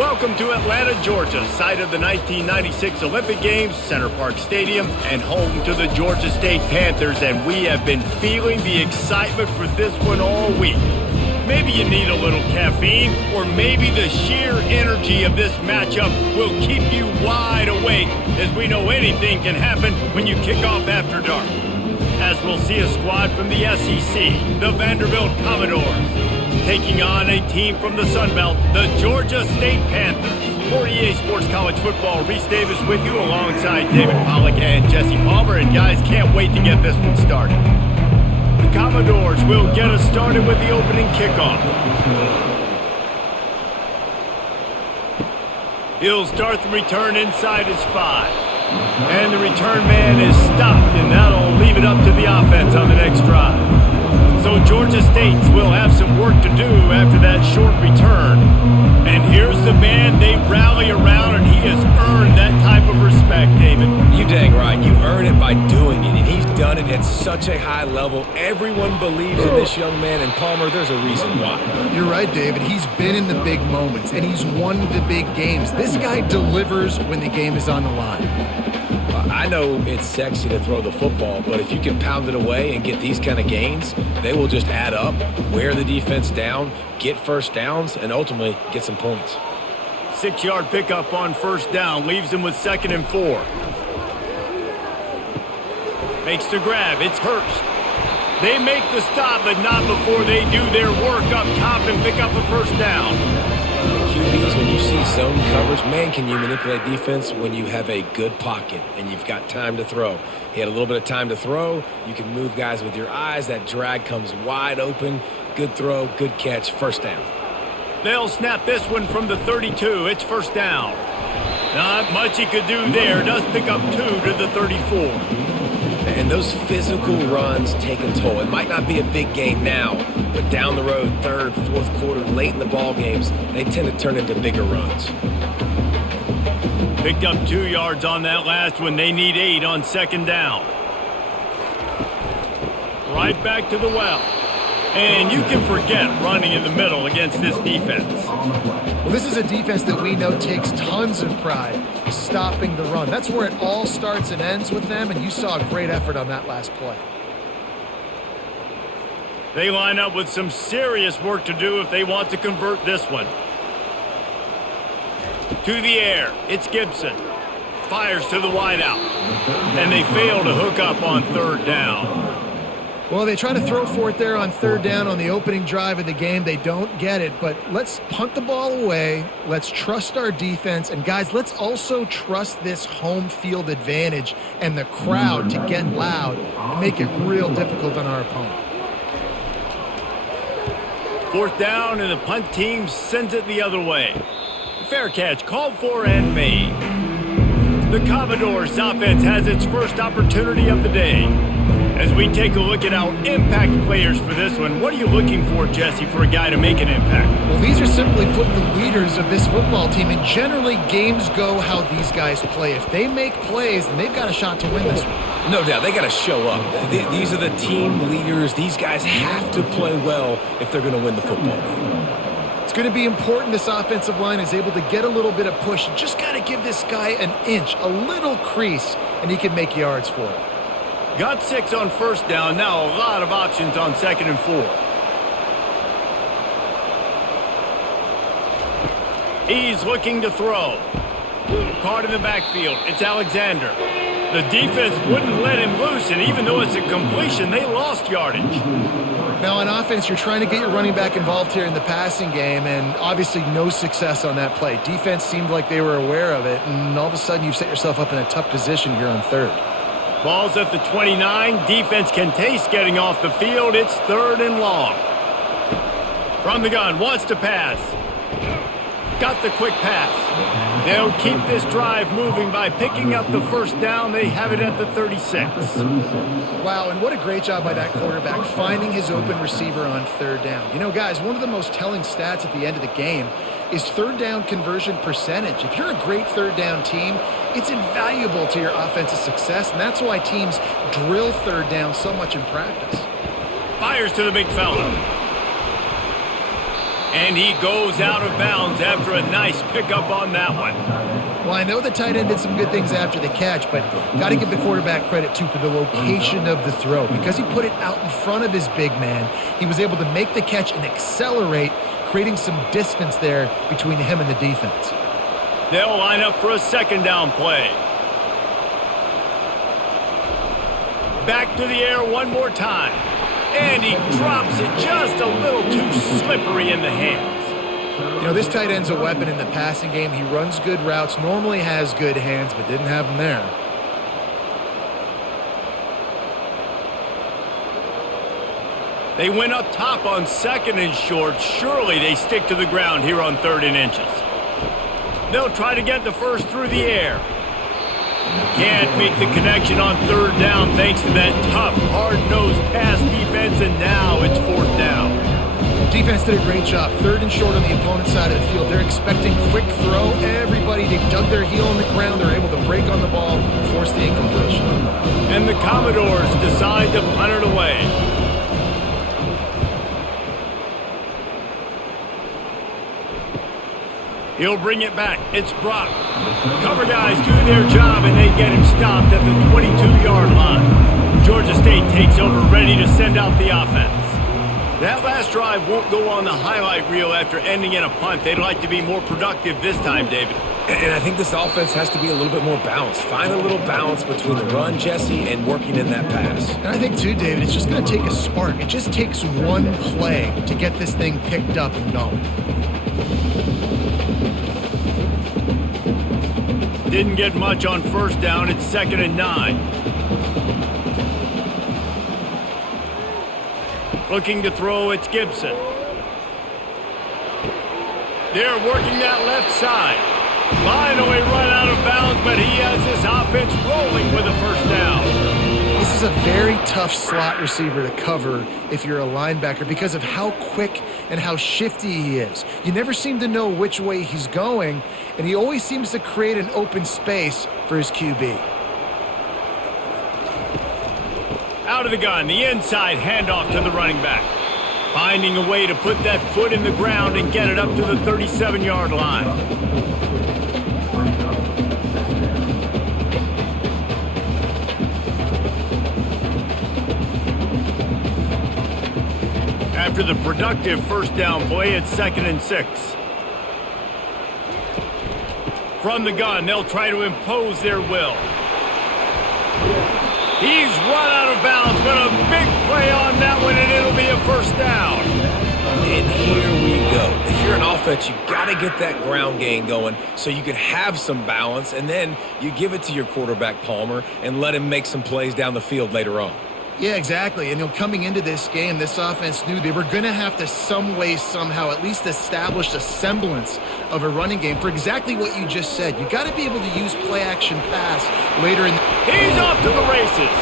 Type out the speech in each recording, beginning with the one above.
Welcome to Atlanta, Georgia, site of the 1996 Olympic Games, Center Park Stadium, and home to the Georgia State Panthers, and we have been feeling the excitement for this one all week. Maybe you need a little caffeine, or maybe the sheer energy of this matchup will keep you wide awake, as we know anything can happen when you kick off after dark. As we'll see a squad from the SEC, the Vanderbilt Commodores, taking on a team from the Sun Belt, the Georgia State Panthers. For EA Sports College Football, Reese Davis with you alongside David Pollack and Jesse Palmer. And guys, can't wait to get this one started. The Commodores will get us started with the opening kickoff. He'll start the return inside his 5. And the return man is stopped, and that'll leave it up to the offense on the next drive. So Georgia State will have some work to do after that short return. And here's the man they rally around, and he has earned that type of respect, David. You dang right. You earn it by doing it, and he's done it at such a high level. Everyone believes in this young man, and Palmer, there's a reason why. You're right, David. He's been in the big moments, and he's won the big games. This guy delivers when the game is on the line. I know it's sexy to throw the football, but if you can pound it away and get these kind of gains, they will just add up, wear the defense down, get first downs, and ultimately get some points. 6-yard pickup on first down, leaves him with 2nd and 4. Makes the grab, it's Hurst. They make the stop, but not before they do their work up top and pick up a first down. QBs, when you see zone coverage, man, can you manipulate defense when you have a good pocket and you've got time to throw. He had a little bit of time to throw. You can move guys with your eyes. That drag comes wide open. Good throw, good catch, first down. They'll snap this one from the 32. It's first down. Not much he could do there. Does pick up 2 to the 34. And those physical runs take a toll. It might not be a big game now, but down the road, 3rd, 4th quarter, late in the ball games, they tend to turn into bigger runs. Picked up 2 yards on that last one. They need 8 on 2nd down. Right back to the well. And you can forget running in the middle against this defense. Well, this is a defense that we know takes tons of pride stopping the run. That's where it all starts and ends with them, and you saw a great effort on that last play. They line up with some serious work to do if they want to convert this one. To the air, it's Gibson. Fires to the wideout. And they fail to hook up on 3rd down. Well, they try to throw for it there on 3rd down on the opening drive of the game. They don't get it, but let's punt the ball away. Let's trust our defense. And, guys, let's also trust this home field advantage and the crowd to get loud and make it real difficult on our opponent. 4th down, and the punt team sends it the other way. Fair catch called for and made. The Commodores offense has its first opportunity of the day. As we take a look at our impact players for this one, what are you looking for, Jesse, for a guy to make an impact? Well, these are simply put the leaders of this football team, and generally games go how these guys play. If they make plays, then they've got a shot to win this one. No doubt, they got to show up. These are the team leaders. These guys have to play well if they're going to win the football game. It's going to be important this offensive line is able to get a little bit of push. You just got to give this guy an inch, a little crease, and he can make yards for it. Got 6 on first down. Now a lot of options on 2nd and 4. He's looking to throw. Caught in the backfield. It's Alexander. The defense wouldn't let him loose, and even though it's a completion, they lost yardage. Now on offense, you're trying to get your running back involved here in the passing game, and obviously no success on that play. Defense seemed like they were aware of it, and all of a sudden you've set yourself up in a tough position here on 3rd. Ball's at the 29. Defense can taste getting off the field. It's 3rd and long. From the gun, wants to pass. Got the quick pass. They'll keep this drive moving by picking up the first down. They have it at the 36. Wow, and what a great job by that quarterback finding his open receiver on 3rd down. You know, guys, one of the most telling stats at the end of the game is 3rd down conversion percentage. If you're a great 3rd down team, it's invaluable to your offensive success, and that's why teams drill 3rd down so much in practice. Fires to the big fella. And he goes out of bounds after a nice pickup on that one. Well, I know the tight end did some good things after the catch, but got to give the quarterback credit, too, for the location of the throw. Because he put it out in front of his big man, he was able to make the catch and accelerate, creating some distance there between him and the defense. They'll line up for a second down play. Back to the air one more time. And he drops it just a little too slippery in the hands. You know, this tight end's a weapon in the passing game. He runs good routes, normally has good hands, but didn't have them there. They went up top on 2nd and short. Surely they stick to the ground here on 3rd and inches. They'll try to get the first through the air. Can't make the connection on 3rd down thanks to that tough, hard-nosed pass defense, and now it's 4th down. Defense did a great job. 3rd and short on the opponent's side of the field. They're expecting quick throw. Everybody, they dug their heel on the ground. They're able to break on the ball, force the incompletion. And the Commodores decide to punt it away. He'll bring it back. It's Brock. Cover guys do their job, and they get him stopped at the 22-yard line. Georgia State takes over, ready to send out the offense. That last drive won't go on the highlight reel after ending in a punt. They'd like to be more productive this time, David. And I think this offense has to be a little bit more balanced. Find a little balance between the run, Jesse, and working in that pass. And I think, too, David, it's just going to take a spark. It just takes one play to get this thing picked up and going. Didn't get much on 1st down. It's 2nd and 9. Looking to throw, it's Gibson. They're working that left side. Finally run out of bounds, but he has his offense rolling with a 1st down. This is a very tough slot receiver to cover if you're a linebacker because of how quick and how shifty he is. You never seem to know which way he's going, and he always seems to create an open space for his QB. Out of the gun, the inside handoff to the running back. Finding a way to put that foot in the ground and get it up to the 37-yard line. After the productive 1st down play, it's 2nd and 6. From the gun, they'll try to impose their will. He's run out of bounds, but a big play on that one, and it'll be a 1st down. And here we go. If you're an offense, you got to get that ground game going so you can have some balance, and then you give it to your quarterback, Palmer, and let him make some plays down the field later on. Yeah, exactly. And coming into this game, this offense knew they were going to have to some way, somehow, at least establish a semblance of a running game for exactly what you just said. You got to be able to use play-action pass later in the... He's off to the races.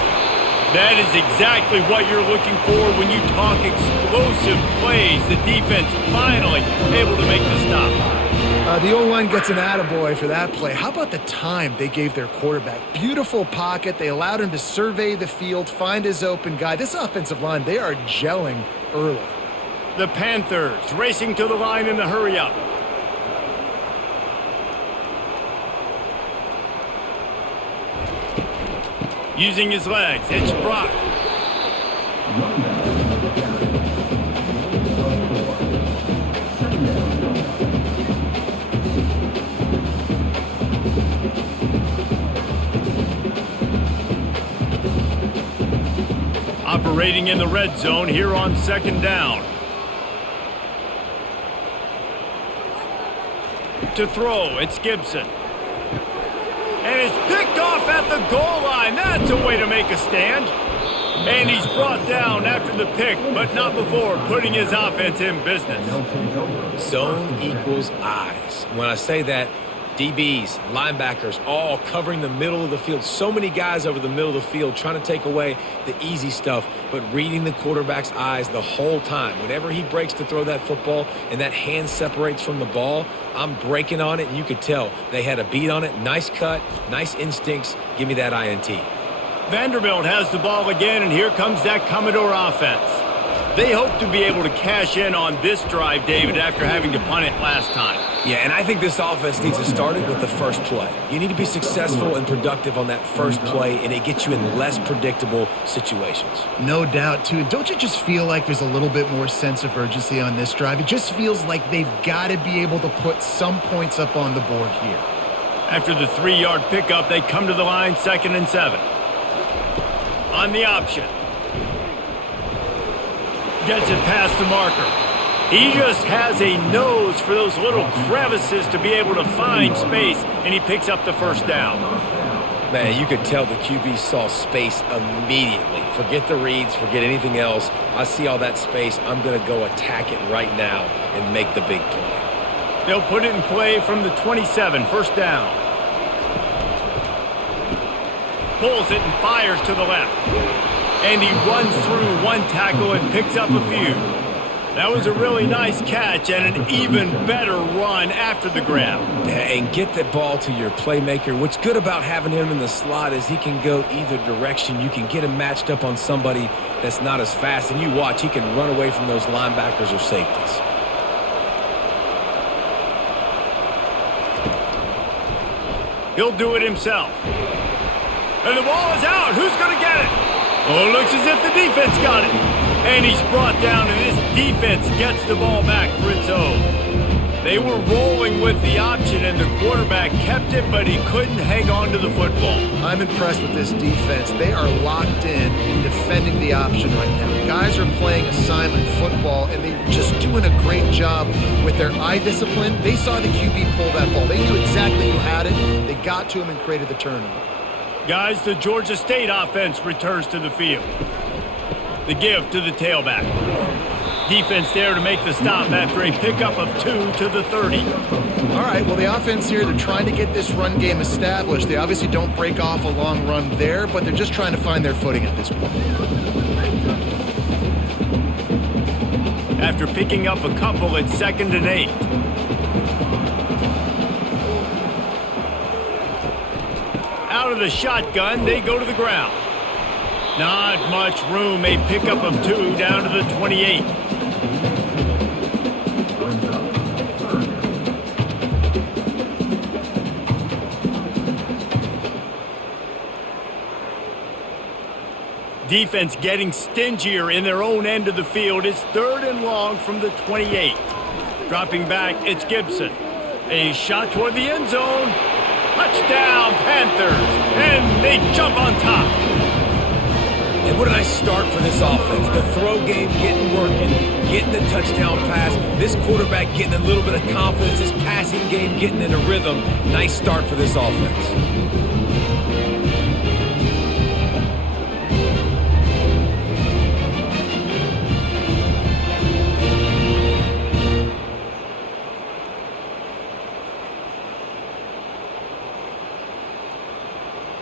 That is exactly what you're looking for when you talk explosive plays. The defense finally able to make the stop. The O-line gets an attaboy for that play. How about the time they gave their quarterback? Beautiful pocket. They allowed him to survey the field, find his open guy. This offensive line, they are gelling early. The Panthers racing to the line in the hurry-up. Using his legs, it's Brock. Operating in the red zone here on 2nd down. To throw, it's Gibson. And it's picked off at the goal line. That's a way to make a stand. And he's brought down after the pick, but not before putting his offense in business. Zone equals eyes. When I say that, DBs, linebackers, all covering the middle of the field. So many guys over the middle of the field trying to take away the easy stuff, but reading the quarterback's eyes the whole time. Whenever he breaks to throw that football and that hand separates from the ball, I'm breaking on it, and you could tell they had a beat on it. Nice cut, nice instincts. Give me that INT. Vanderbilt has the ball again, and here comes that Commodore offense. They hope to be able to cash in on this drive, David, after having to punt it last time. Yeah, and I think this offense needs to start it with the first play. You need to be successful and productive on that first play, and it gets you in less predictable situations. No doubt, too. Don't you just feel like there's a little bit more sense of urgency on this drive? It just feels like they've got to be able to put some points up on the board here. After the 3-yard pickup, they come to the line, 2nd and 7. On the option. Gets it past the marker. He just has a nose for those little crevices to be able to find space, and he picks up the first down. Man, you could tell the QB saw space immediately. Forget the reads, forget anything else. I see all that space. I'm going to go attack it right now and make the big play. They'll put it in play from the 27, first down. Pulls it and fires to the left. And he runs through one tackle and picks up a few. That was a really nice catch and an even better run after the grab. And get the ball to your playmaker. What's good about having him in the slot is he can go either direction. You can get him matched up on somebody that's not as fast. And you watch, he can run away from those linebackers or safeties. He'll do it himself. And the ball is out. Who's going to get it? Oh, it looks as if the defense got it. And he's brought down, and this defense gets the ball back for its own. They were rolling with the option, and the quarterback kept it, but he couldn't hang on to the football. I'm impressed with this defense. They are locked in defending the option right now. Guys are playing assignment football, and they're just doing a great job with their eye discipline. They saw the QB pull that ball. They knew exactly who had it. They got to him and created the turnover. Guys, the Georgia State offense returns to the field. The give to the tailback. Defense there to make the stop after a pickup of 2 to the 30. All right, well, the offense here, they're trying to get this run game established. They obviously don't break off a long run there, but they're just trying to find their footing at this point. After picking up a couple, it's 2nd and 8. Out of the shotgun, they go to the ground. Not much room, a pickup of 2 down to the 28. Defense getting stingier in their own end of the field. It's 3rd and long from the 28. Dropping back, it's Gibson. A shot toward the end zone. Touchdown, Panthers. And they jump on top. And what a nice start for this offense. The throw game getting working, getting the touchdown pass. This quarterback getting a little bit of confidence. This passing game getting in a rhythm. Nice start for this offense.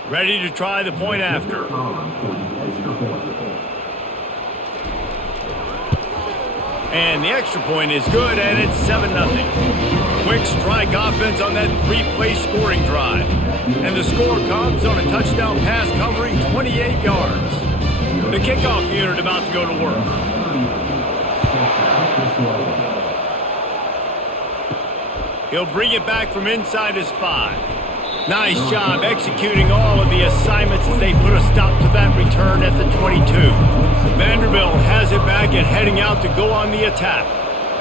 Ready to try the point after. And the extra point is good, and it's 7-0. Quick strike offense on that 3-play scoring drive. And the score comes on a touchdown pass covering 28 yards. The kickoff unit about to go to work. He'll bring it back from inside his 5. Nice job executing all of the assignments as they put a stop to that return at the 22. Vanderbilt has it back and heading out to go on the attack.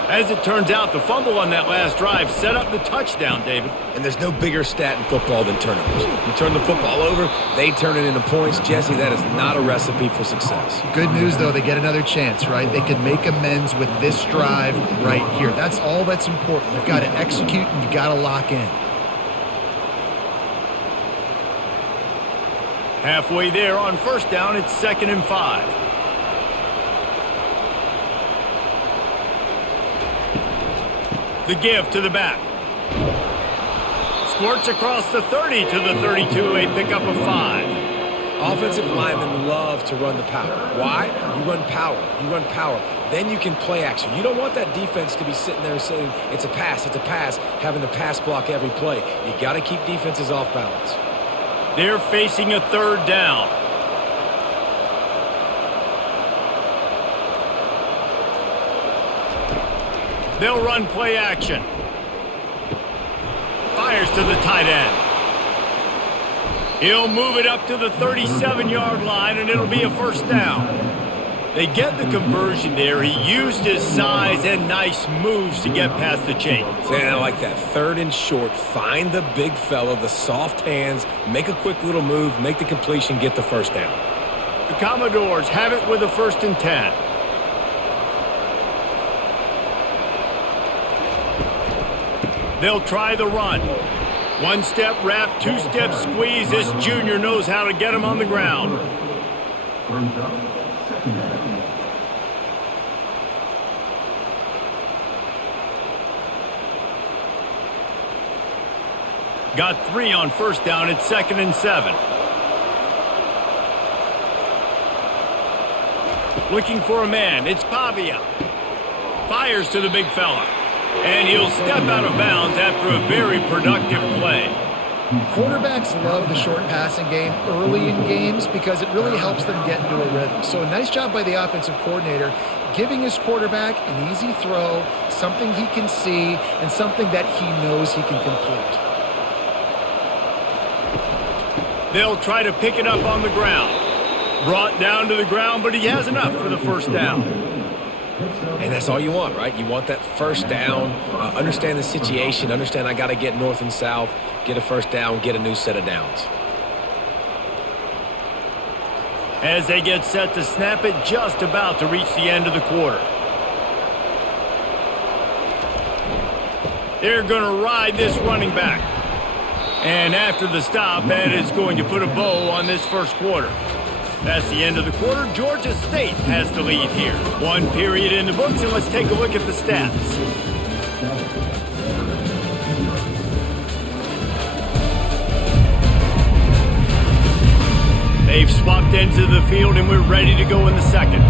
As it turns out, the fumble on that last drive set up the touchdown, David. And there's no bigger stat in football than turnovers. You turn the football over, they turn it into points. Jesse, that is not a recipe for success. Good news, though, they get another chance, right? They can make amends with this drive right here. That's all that's important. You've got to execute and you've got to lock in. Halfway there on first down, it's 2nd and 5. The give to the back. Squirts across the 30 to the 32, a pickup of 5. Offensive linemen love to run the power. Why? You run power. You run power. Then you can play action. You don't want that defense to be sitting there saying, it's a pass, having to pass block every play. You got to keep defenses off balance. They're facing a 3rd down. They'll run play action. Fires to the tight end. He'll move it up to the 37-yard line, and it'll be a first down. They get the conversion there. He used his size and nice moves to get past the chains. And I like that. 3rd and short. Find the big fella, the soft hands, make a quick little move, make the completion, get the first down. The Commodores have it with a 1st and 10. They'll try the run. 1-step wrap, 2-step squeeze. This junior knows how to get him on the ground. Got 3 on first down. It's 2nd and 7. Looking for a man. It's Pavia. Fires to the big fella. And he'll step out of bounds after a very productive play. Quarterbacks love the short passing game early in games because it really helps them get into a rhythm. So a nice job by the offensive coordinator giving his quarterback an easy throw, something he can see, and something that he knows he can complete. They'll try to pick it up on the ground. Brought down to the ground, but he has enough for the first down. And that's all you want, right? You want that first down, understand the situation, understand I got to get north and south, get a first down, get a new set of downs. As they get set to snap it, just about to reach the end of the quarter. They're going to ride this running back. And after the stop, that is going to put a bow on this first quarter. That's the end of the quarter. Georgia State has the lead here. 1 period in the books, and let's take a look at the stats. They've swapped ends of the field, and we're ready to go in the second.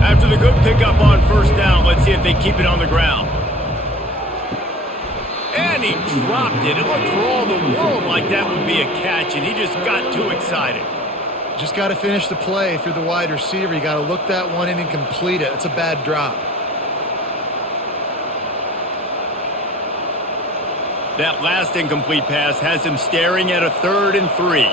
After the good pickup on first down, let's see if they keep it on the ground. And he dropped it. It looked for all the world like that would be a catch, and he just got too excited. Just got to finish the play if you're the wide receiver. You got to look that one in and complete it. It's a bad drop. That last incomplete pass has him staring at a 3rd and 3.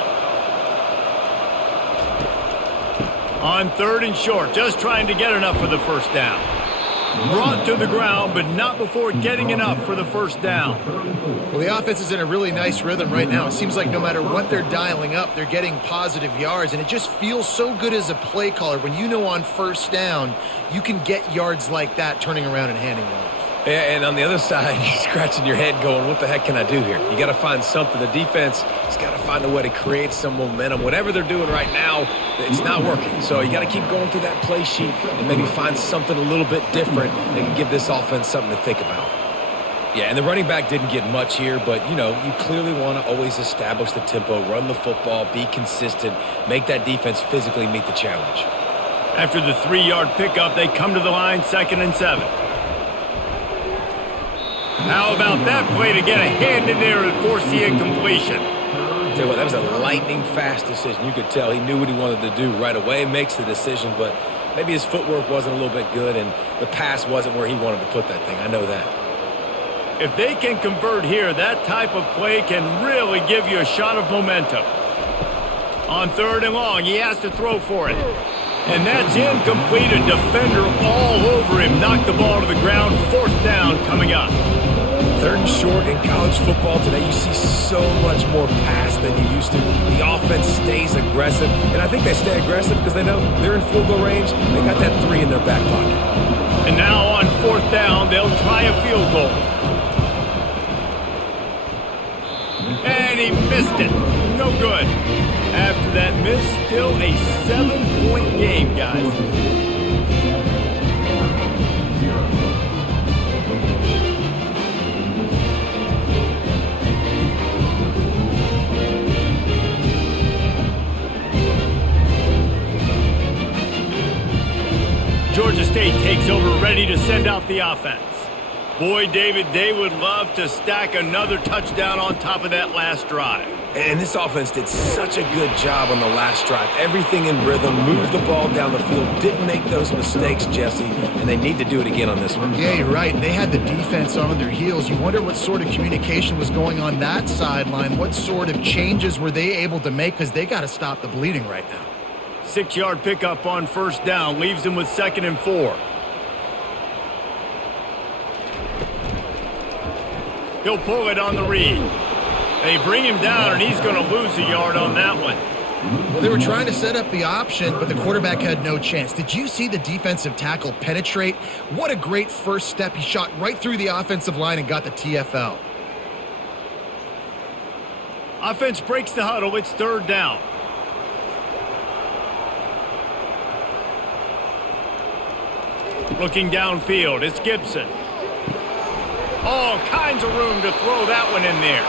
On 3rd and short, just trying to get enough for the first down. Brought to the ground, but not before getting enough for the first down. Well, the offense is in a really nice rhythm right now. It seems like no matter what they're dialing up, they're getting positive yards, and it just feels so good as a play caller when you know on first down you can get yards like that turning around and handing it off. Yeah, and on the other side, you're scratching your head going, what the heck can I do here? You got to find something. The defense has got to find a way to create some momentum. Whatever they're doing right now, it's not working. So you got to keep going through that play sheet and maybe find something a little bit different that can give this offense something to think about. Yeah, and the running back didn't get much here, but, you know, you clearly want to always establish the tempo, run the football, be consistent, make that defense physically meet the challenge. After the 3-yard pickup, they come to the line, 2nd and 7. How about that play to get a hand in there and force the incompletion? Tell you what, that was a lightning-fast decision. You could tell he knew what he wanted to do right away, makes the decision, but maybe his footwork wasn't a little bit good and the pass wasn't where he wanted to put that thing. I know that. If they can convert here, that type of play can really give you a shot of momentum. On 3rd and long, he has to throw for it. And that's incomplete. A defender all over him. Knocked the ball to the ground. 4th down coming up. 3rd and short in college football today, you see so much more pass than you used to. The offense stays aggressive, and I think they stay aggressive because they know they're in field goal range. They got that 3 in their back pocket. And now on 4th down, they'll try a field goal. And he missed it. No good. After that miss, still a 7-point game, guys. Georgia State takes over, ready to send out the offense. Boy, David, they would love to stack another touchdown on top of that last drive. And this offense did such a good job on the last drive. Everything in rhythm, moved the ball down the field, didn't make those mistakes, Jesse, and they need to do it again on this one. Yeah, you're right. They had the defense on their heels. You wonder what sort of communication was going on that sideline. What sort of changes were they able to make, because they got to stop the bleeding right now. 6-yard pickup on first down leaves them with 2nd and 4. He'll pull it on the read. They bring him down, and he's going to lose a yard on that one. Well, they were trying to set up the option, but the quarterback had no chance. Did you see the defensive tackle penetrate? What a great first step. He shot right through the offensive line and got the TFL. Offense breaks the huddle. It's 3rd down. Looking downfield, it's Gibson. All kinds of room to throw that one in there.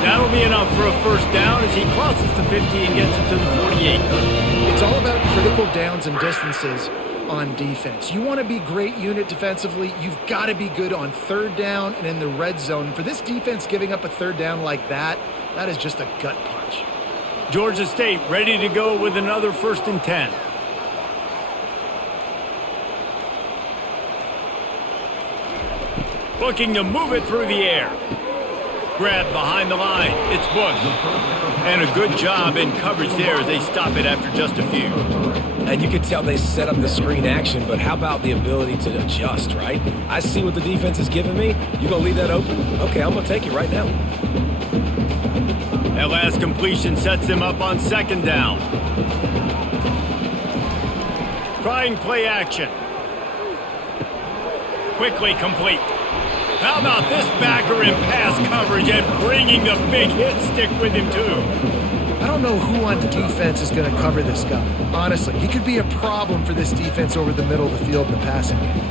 That'll be enough for a first down as he crosses the 50 and gets it to the 48. It's all about critical downs and distances on defense. You want to be great unit defensively, you've got to be good on 3rd down and in the red zone. For this defense giving up a 3rd down like that, that is just a gut punch. Georgia State ready to go with another 1st and 10. Looking to move it through the air. Grab behind the line. It's Bush. And a good job in coverage there as they stop it after just a few. And you can tell they set up the screen action, but how about the ability to adjust, right? I see what the defense is giving me. You going to leave that open? Okay, I'm going to take it right now. That last completion sets them up on 2nd down. Trying play action. Quickly complete. How about this backer in pass coverage and bringing the big hit stick with him, too? I don't know who on defense is going to cover this guy. Honestly, he could be a problem for this defense over the middle of the field in the passing game.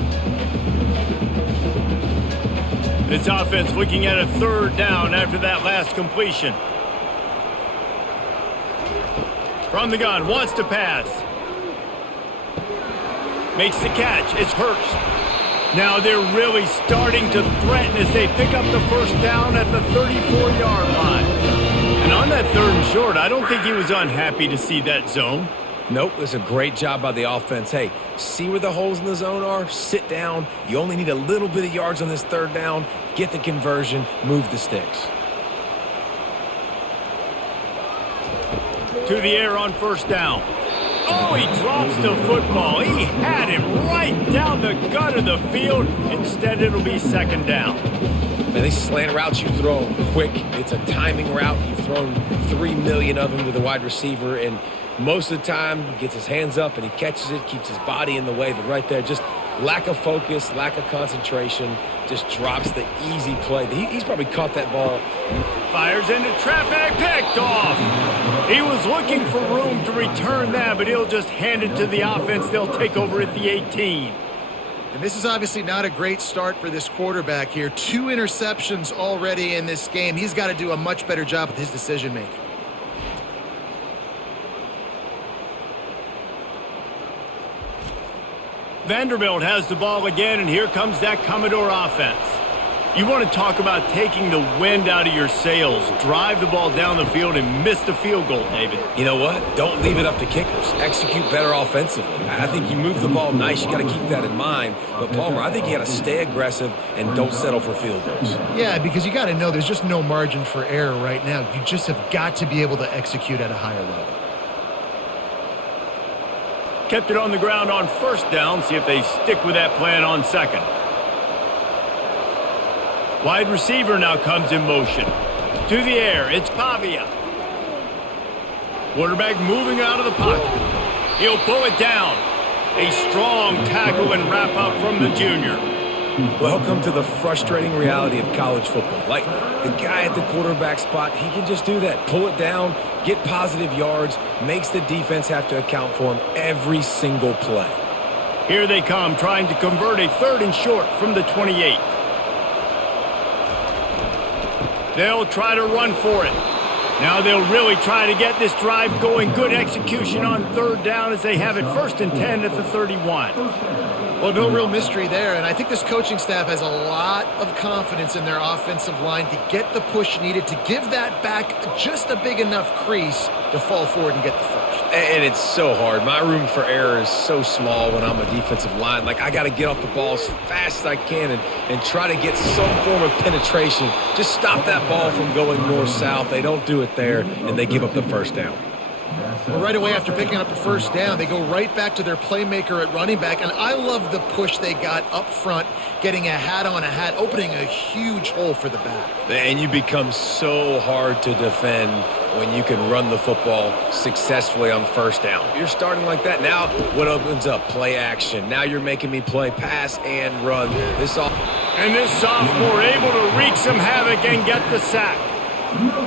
This offense looking at a 3rd down after that last completion. From the gun, wants to pass. Makes the catch. It's Hurst. Now they're really starting to threaten as they pick up the first down at the 34-yard line. And on that 3rd and short, I don't think he was unhappy to see that zone. Nope, it was a great job by the offense. Hey, see where the holes in the zone are? Sit down. You only need a little bit of yards on this 3rd down. Get the conversion. Move the sticks. To the air on first down. Oh, he drops the football. He had it right down the gut of the field. Instead, it'll be 2nd down. Man, these slant routes you throw quick. It's a timing route. You've thrown 3 million of them to the wide receiver, and most of the time he gets his hands up and he catches it, keeps his body in the way. But right there, just lack of focus, lack of concentration, just drops the easy play. He's probably caught that ball. Fires into traffic, picked off. He was looking for room to return that, but he'll just hand it to the offense. They'll take over at the 18. And this is obviously not a great start for this quarterback here. 2 interceptions already in this game. He's got to do a much better job with his decision-making. Vanderbilt has the ball again, and here comes that Commodore offense. You want to talk about taking the wind out of your sails. Drive the ball down the field and miss the field goal, David. You know what? Don't leave it up to kickers. Execute better offensively. I think you move the ball nice. You got to keep that in mind. But, Palmer, I think you got to stay aggressive and don't settle for field goals. Yeah, because you got to know there's just no margin for error right now. You just have got to be able to execute at a higher level. Kept it on the ground on first down. See if they stick with that plan on 2nd. Wide receiver now comes in motion. To the air, it's Pavia. Quarterback moving out of the pocket. He'll pull it down. A strong tackle and wrap up from the junior. Welcome to the frustrating reality of college football. Like, the guy at the quarterback spot, he can just do that. Pull it down, get positive yards, makes the defense have to account for him every single play. Here they come, trying to convert a 3rd and short from the 28. They'll try to run for it. Now they'll really try to get this drive going. Good execution on 3rd down as they have it 1st and 10 at the 31. Well, no real mystery there, and I think this coaching staff has a lot of confidence in their offensive line to get the push needed to give that back just a big enough crease to fall forward and get the first. And it's so hard. My room for error is so small when I'm a defensive line. Like, I got to get off the ball as fast as I can and try to get some form of penetration. Just stop that ball from going north-south. They don't do it there, and they give up the first down. Well, right away after picking up the first down, they go right back to their playmaker at running back, and I love the push they got up front, getting a hat on a hat, opening a huge hole for the back. And you become so hard to defend when you can run the football successfully on first down. You're starting like that. Now what opens up? Play action. Now you're making me play pass and run. And this sophomore able to wreak some havoc and get the sack.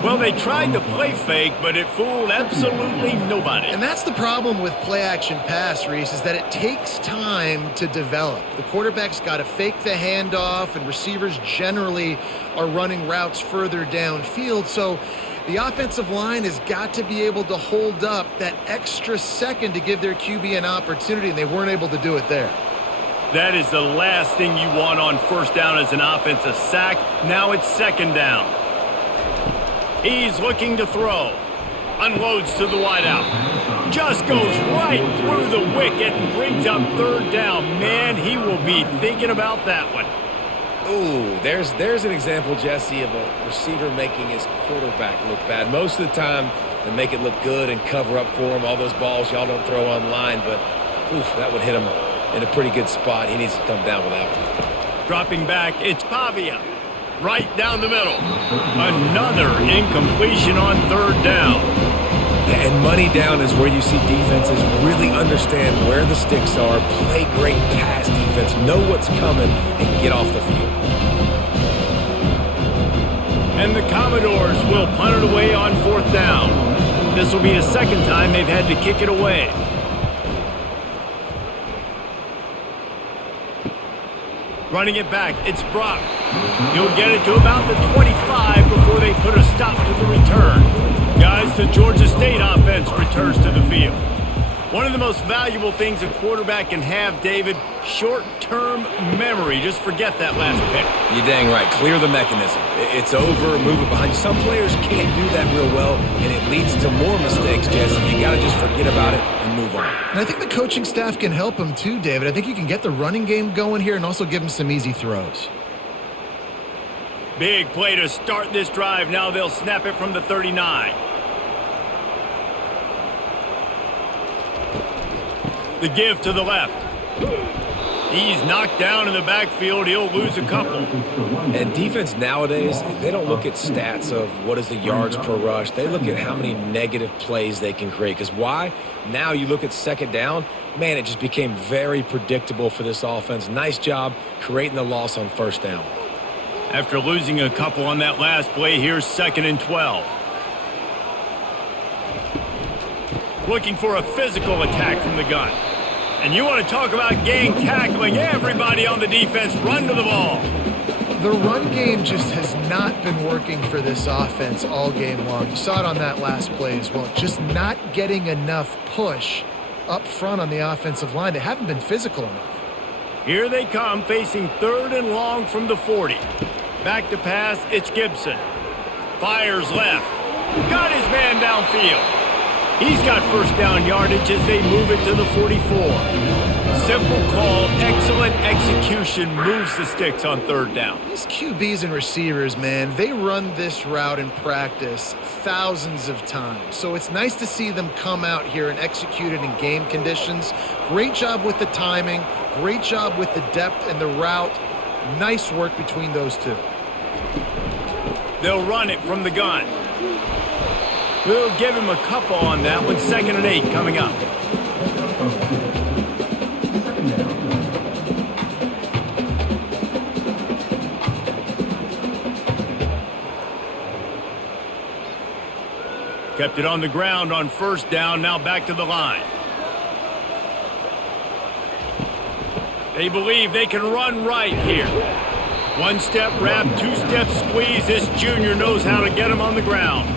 Well, they tried to play fake, but it fooled absolutely nobody. And that's the problem with play-action pass, Reese, is that it takes time to develop. The quarterback's got to fake the handoff, and receivers generally are running routes further downfield. So the offensive line has got to be able to hold up that extra second to give their QB an opportunity, and they weren't able to do it there. That is the last thing you want on first down as an offensive sack. Now it's second down. He's looking to throw. Unloads to the wideout. Just goes right through the wicket and brings up third down. Man, he will be thinking about that one. Ooh, there's an example, Jesse, of a receiver making his quarterback look bad. Most of the time, they make it look good and cover up for him. All those balls y'all don't throw online, but oof, that would hit him in a pretty good spot. He needs to come down with that one. Dropping back, it's Pavia. Right down the middle. Another incompletion on third down. And money down is where you see defenses really understand where the sticks are, play great pass defense, know what's coming, and get off the field. And the Commodores will punt it away on fourth down. This will be the second time they've had to kick it away. Running it back, it's Brock. He'll get it to about the 25 before they put a stop to the return. Guys, the Georgia State offense returns to the field. One of the most valuable things a quarterback can have, David, short-term memory. Just forget that last pick. You're dang right. Clear the mechanism. It's over, move it behind you. Some players can't do that real well, and it leads to more mistakes, Jesse. You got to just forget about it and move on. And I think the coaching staff can help him too, David. I think you can get the running game going here and also give him some easy throws. Big play to start this drive. Now they'll snap it from the 39. The give to the left. He's knocked down in the backfield. He'll lose a couple. And defense nowadays, they don't look at stats of what is the yards per rush. They look at how many negative plays they can create. Because why? Now you look at second down, man, it just became very predictable for this offense. Nice job creating the loss on first down. After losing a couple on that last play, here's 2nd and 12. Looking for a physical attack from the gun. And you want to talk about gang tackling. Everybody on the defense run to the ball. The run game just has not been working for this offense all game long. You saw it on that last play as well. Just not getting enough push up front on the offensive line. They haven't been physical enough. Here they come, facing 3rd and long from the 40. Back to pass, it's Gibson. Fires left. Got his man downfield. He's got first down yardage as they move it to the 44. Simple call, excellent execution, moves the sticks on third down. These QBs and receivers, man, they run this route in practice thousands of times. So it's nice to see them come out here and execute it in game conditions. Great job with the timing, great job with the depth and the route. Nice work between those two. They'll run it from the gun. We'll give him a couple on that one. 2nd and 8 coming up. Kept it on the ground on first down. Now back to the line. They believe they can run right here. One-step wrap, two-step squeeze. This junior knows how to get him on the ground.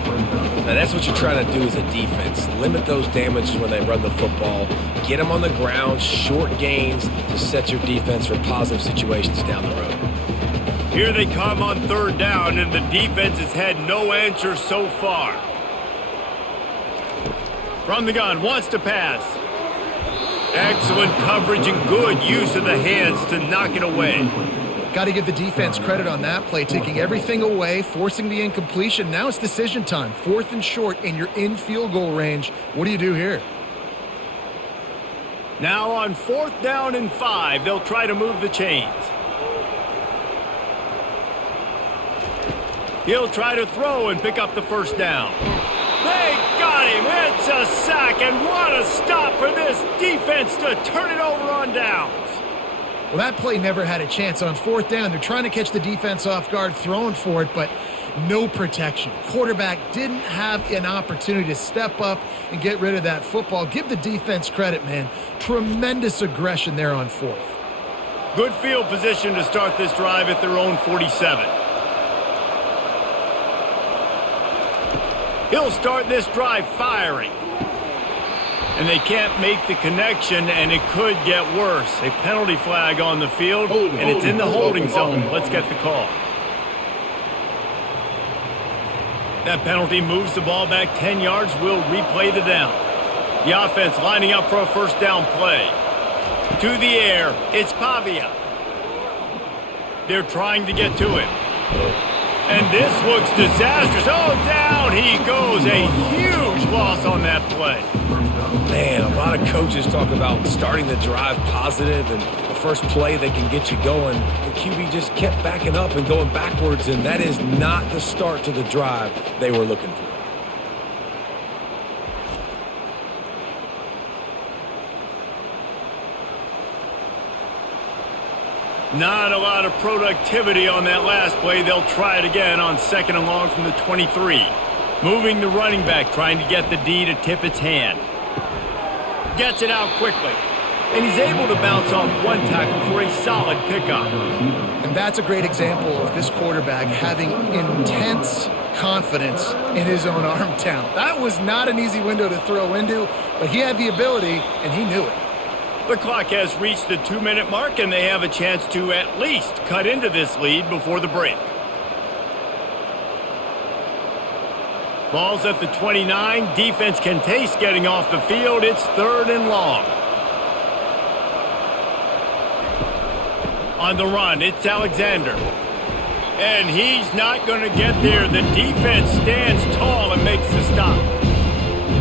Now that's what you're trying to do as a defense. Limit those damages when they run the football. Get them on the ground, short gains to set your defense for positive situations down the road. Here they come on third down, and the defense has had no answer so far. From the gun, wants to pass. Excellent coverage and good use of the hands to knock it away. Got to give the defense credit on that play, taking everything away, forcing the incompletion. Now it's decision time. 4th and short, and you're in field goal range. What do you do here? Now on 4th down and 5, they'll try to move the chains. He'll try to throw and pick up the first down. They got him. It's a sack, and what a stop for this defense to turn it over on downs. Well, that play never had a chance. On 4th down, they're trying to catch the defense off guard, throwing for it, but no protection. Quarterback didn't have an opportunity to step up and get rid of that football. Give the defense credit, man. Tremendous aggression there on 4th. Good field position to start this drive at their own 47. He'll start this drive firing. And they can't make the connection, and it could get worse. A penalty flag on the field, and it's in the holding zone. Let's get the call. That penalty moves the ball back 10 yards. We'll replay the down. The offense lining up for a first down play. To the air, it's Pavia. They're trying to get to him. And this looks disastrous. Oh, down he goes. A huge loss on that play. Man, a lot of coaches talk about starting the drive positive and the first play that can get you going. The QB just kept backing up and going backwards, and that is not the start to the drive they were looking for. Not a lot of productivity on that last play. They'll try it again on 2nd and long from the 23. Moving the running back, trying to get the D to tip its hand. Gets it out quickly. And he's able to bounce off one tackle for a solid pickup. And that's a great example of this quarterback having intense confidence in his own arm talent. That was not an easy window to throw into, but he had the ability, and he knew it. The clock has reached the 2-minute mark, and they have a chance to at least cut into this lead before the break. Ball's at the 29. Defense can taste getting off the field. It's 3rd and long. On the run, it's Alexander. And he's not going to get there. The defense stands tall and makes the stop.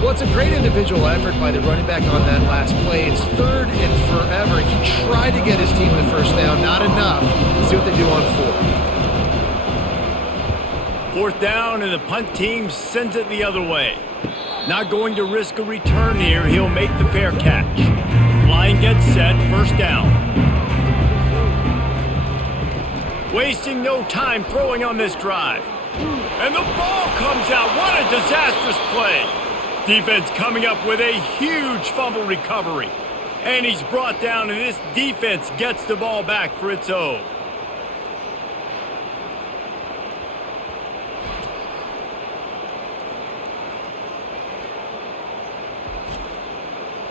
Well, it's a great individual effort by the running back on that last play. It's 3rd and forever. He tried to get his team the first down. Not enough. Let's see what they do on 4th. 4th down, and the punt team sends it the other way. Not going to risk a return here. He'll make the fair catch. Line gets set. First down. Wasting no time throwing on this drive. And the ball comes out. What a disastrous play. Defense coming up with a huge fumble recovery. And he's brought down, and this defense gets the ball back for its own.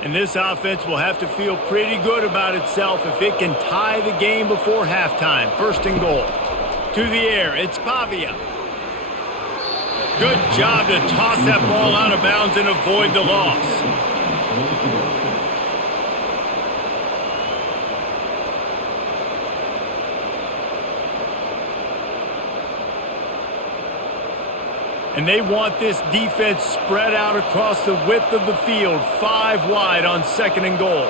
And this offense will have to feel pretty good about itself if it can tie the game before halftime. 1st and goal. To the air, it's Pavia. Good job to toss that ball out of bounds and avoid the loss. And they want this defense spread out across the width of the field, 5 wide on 2nd and goal.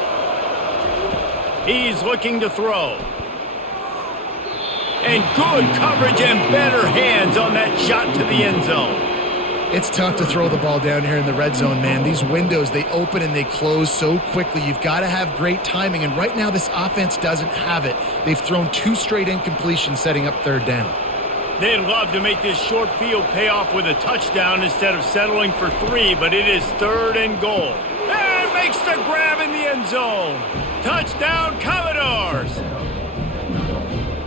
He's looking to throw. And good coverage and better hands on that shot to the end zone. It's tough to throw the ball down here in the red zone, man. These windows, they open and they close so quickly. You've got to have great timing, and right now this offense doesn't have it. They've thrown 2 straight incompletions setting up 3rd down. They'd love to make this short field pay off with a touchdown instead of settling for 3, but it is 3rd and goal. And makes the grab in the end zone. Touchdown, Commodores!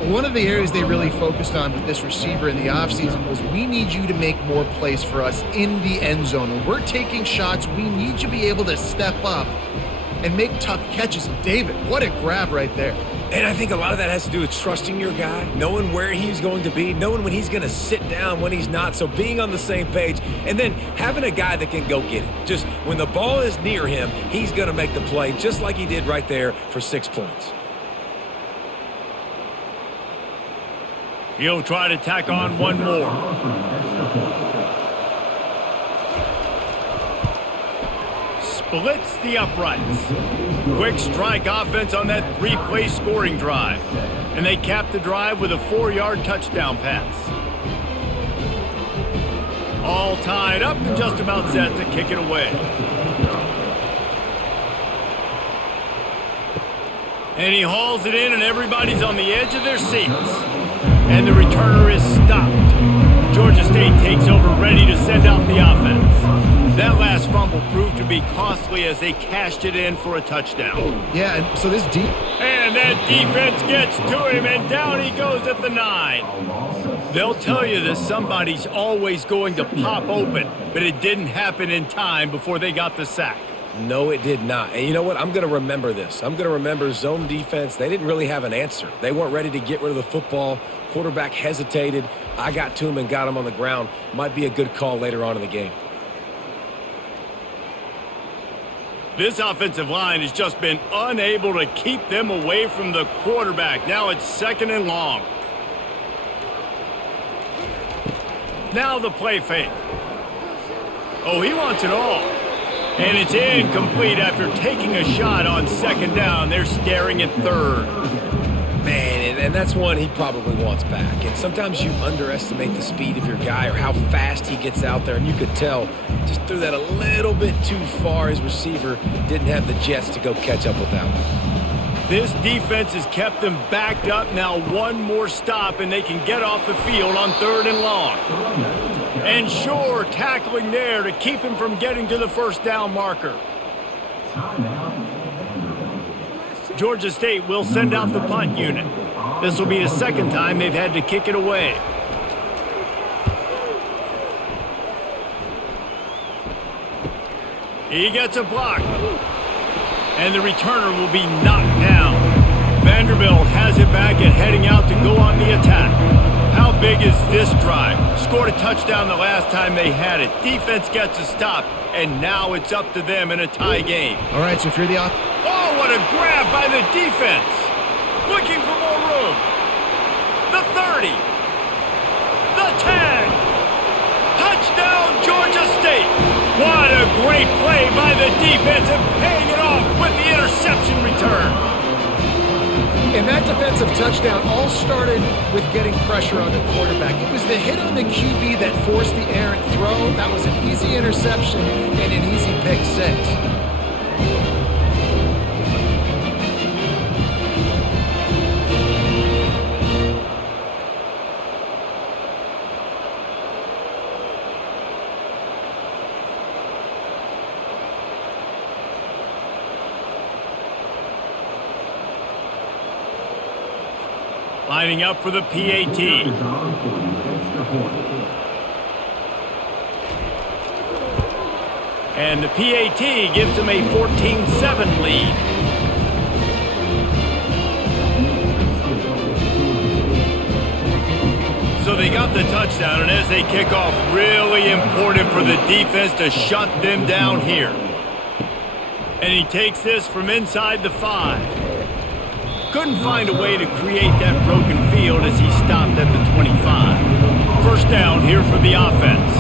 One of the areas they really focused on with this receiver in the offseason was we need you to make more plays for us in the end zone. When we're taking shots, we need you to be able to step up and make tough catches. David, what a grab right there. And I think a lot of that has to do with trusting your guy, knowing where he's going to be, knowing when he's going to sit down, when he's not. So being on the same page, and then having a guy that can go get it. Just when the ball is near him, he's going to make the play just like he did right there for 6 points. He'll try to tack on one more. Splits the uprights. Quick strike offense on that 3-play scoring drive. And they cap the drive with a 4-yard touchdown pass. All tied up and just about set to kick it away. And he hauls it in and everybody's on the edge of their seats. And the returner is stopped. Georgia State takes over, ready to send out the offense. That last fumble proved to be costly as they cashed it in for a touchdown. Yeah, and so this deep... And that defense gets to him, and down he goes at the 9. They'll tell you that somebody's always going to pop open, but it didn't happen in time before they got the sack. No, it did not. And you know what? I'm going to remember this. I'm going to remember zone defense. They didn't really have an answer. They weren't ready to get rid of the football. Quarterback hesitated. I got to him and got him on the ground. Might be a good call later on in the game. This offensive line has just been unable to keep them away from the quarterback. Now it's 2nd and long. Now the play fake. Oh, he wants it all. And it's incomplete after taking a shot on 2nd down. They're staring at 3rd. Man, and that's one he probably wants back. And sometimes you underestimate the speed of your guy or how fast he gets out there. And you could tell just threw that a little bit too far. His receiver didn't have the jets to go catch up with that one. This defense has kept them backed up. Now one more stop and they can get off the field on 3rd and long. And sure, tackling there to keep him from getting to the 1st down marker. Georgia State will send out the punt unit. This will be the 2nd time they've had to kick it away. He gets a block. And the returner will be knocked down. Vanderbilt has it back and heading out to go on the attack. How big is this drive? Scored a touchdown the last time they had it. Defense gets a stop, and now it's up to them in a tie game. All right, so if you're the... Oh, what a grab by the defense. Looking for more room. The 30. The 10. Touchdown, Georgia State. What a great play by the defense and paying it off with the interception return. And that defensive touchdown all started with getting pressure on the quarterback. It was the hit on the QB that forced the errant throw. That was an easy interception and an easy pick 6. Lining up for the PAT. And the PAT gives them a 14-7 lead. So they got the touchdown, and as they kick off, really important for the defense to shut them down here. And he takes this from inside the 5. Couldn't find a way to create that broken field as he stopped at the 25. 1st down here for the offense.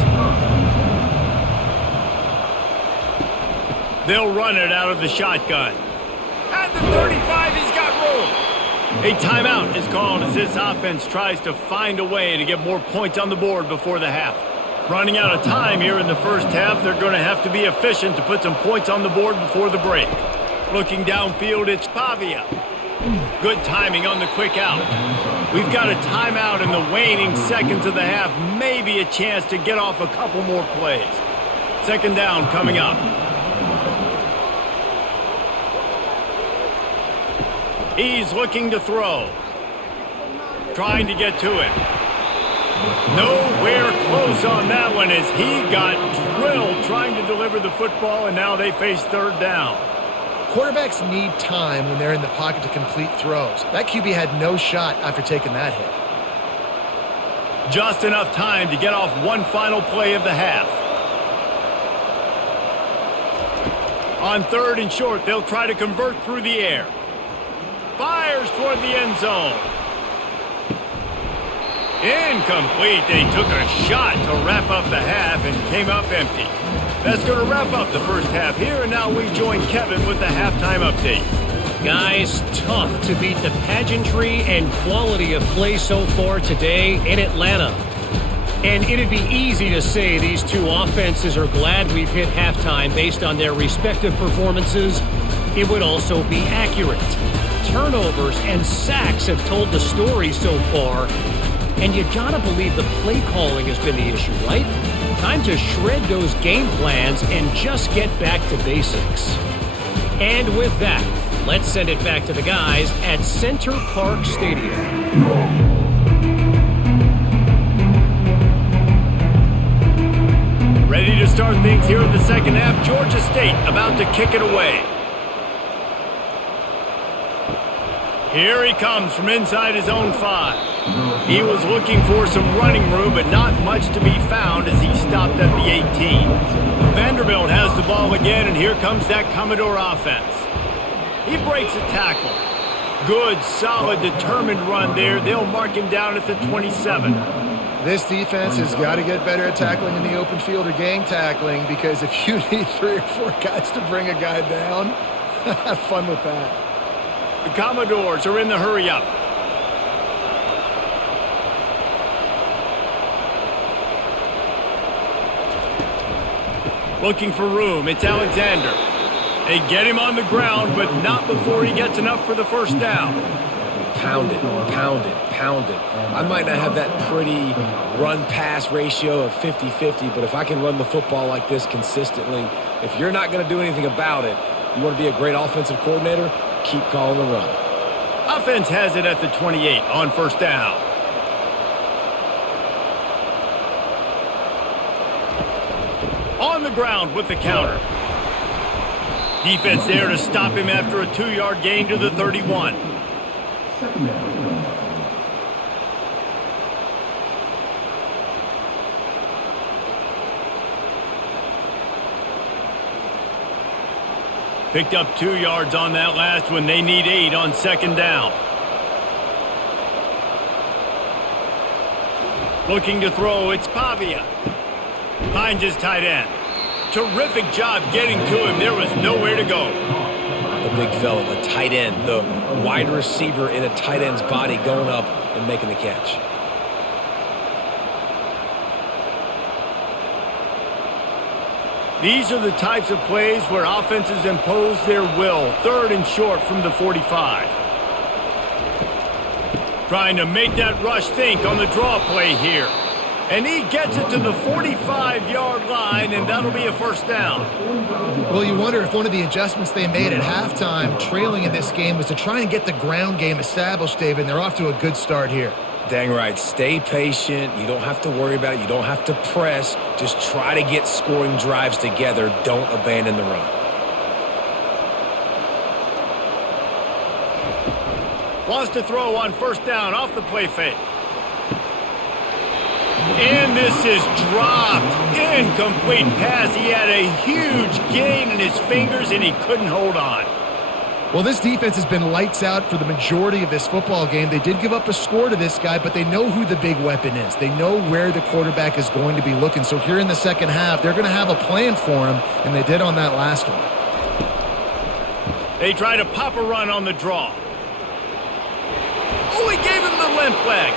They'll run it out of the shotgun. At the 35, he's got room. A timeout is called as this offense tries to find a way to get more points on the board before the half. Running out of time here in the 1st half, they're going to have to be efficient to put some points on the board before the break. Looking downfield, it's Pavia. Good timing on the quick out. We've got a timeout in the waning seconds of the half. Maybe a chance to get off a couple more plays. 2nd down coming up. He's looking to throw. trying to get to it. Nowhere close on that one as he got drilled trying to deliver the football, and now they face third down. Quarterbacks need time when they're in the pocket to complete throws. That QB had no shot after taking that hit. Just enough time to get off one final play of the half. On third and short, they'll try to convert through the air. Fires toward the end zone. Incomplete. They took a shot to wrap up the half and came up empty. That's going to wrap up the first half here, and now we join Kevin with the halftime update. Guys, tough to beat the pageantry and quality of play so far today in Atlanta. And it'd be easy to say these two offenses are glad we've hit halftime based on their respective performances. It would also be accurate. Turnovers and sacks have told the story so far. And you gotta believe the play calling has been the issue, right? Time to shred those game plans and just get back to basics. And with that, let's send it back to the guys at Center Park Stadium. Ready to start things here in the second half. Georgia State about to kick it away. Here he comes from inside his own 5. He was looking for some running room, but not much to be found as he stopped at the 18. Vanderbilt has the ball again, and here comes that Commodore offense. He breaks a tackle. Good, solid, determined run there. They'll mark him down at the 27. This defense has got to get better at tackling in the open field or gang tackling, because if you need 3 or 4 guys to bring a guy down, have fun with that. The Commodores are in the hurry-up. Looking for room. It's Alexander. They get him on the ground, but not before he gets enough for the first down. Pound it, pound it, pound it. I might not have that pretty run-pass ratio of 50-50, but if I can run the football like this consistently, if you're not going to do anything about it, you want to be a great offensive coordinator, keep calling the run. Offense has it at the 28 on first down. On the ground with the counter. Defense there to stop him after a 2-yard gain to the 31. Picked up 2 yards on that last one. They need 8 on second down. Looking to throw, it's Pavia. Finds his tight end. Terrific job getting to him. There was nowhere to go. The big fella, the tight end, the wide receiver in a tight end's body going up and making the catch. These are the types of plays where offenses impose their will. Third and short from the 45. Trying to make that rush think on the draw play here. And he gets it to the 45-yard line, and that'll be a first down. Well, you wonder if one of the adjustments they made at halftime, trailing in this game, was to try and get the ground game established, David, and they're off to a good start here. Dang right. Stay patient. You don't have to worry about it. You don't have to press. Just try to get scoring drives together. Don't abandon the run. Wants to throw on first down off the play fake. And this is dropped. Incomplete pass. He had a huge gain in his fingers, and he couldn't hold on. Well, this defense has been lights out for the majority of this football game. They did give up a score to this guy, but they know who the big weapon is. They know where the quarterback is going to be looking. So here in the second half, they're going to have a plan for him, and they did on that last one. They try to pop a run on the draw. Oh, he gave him the limp leg.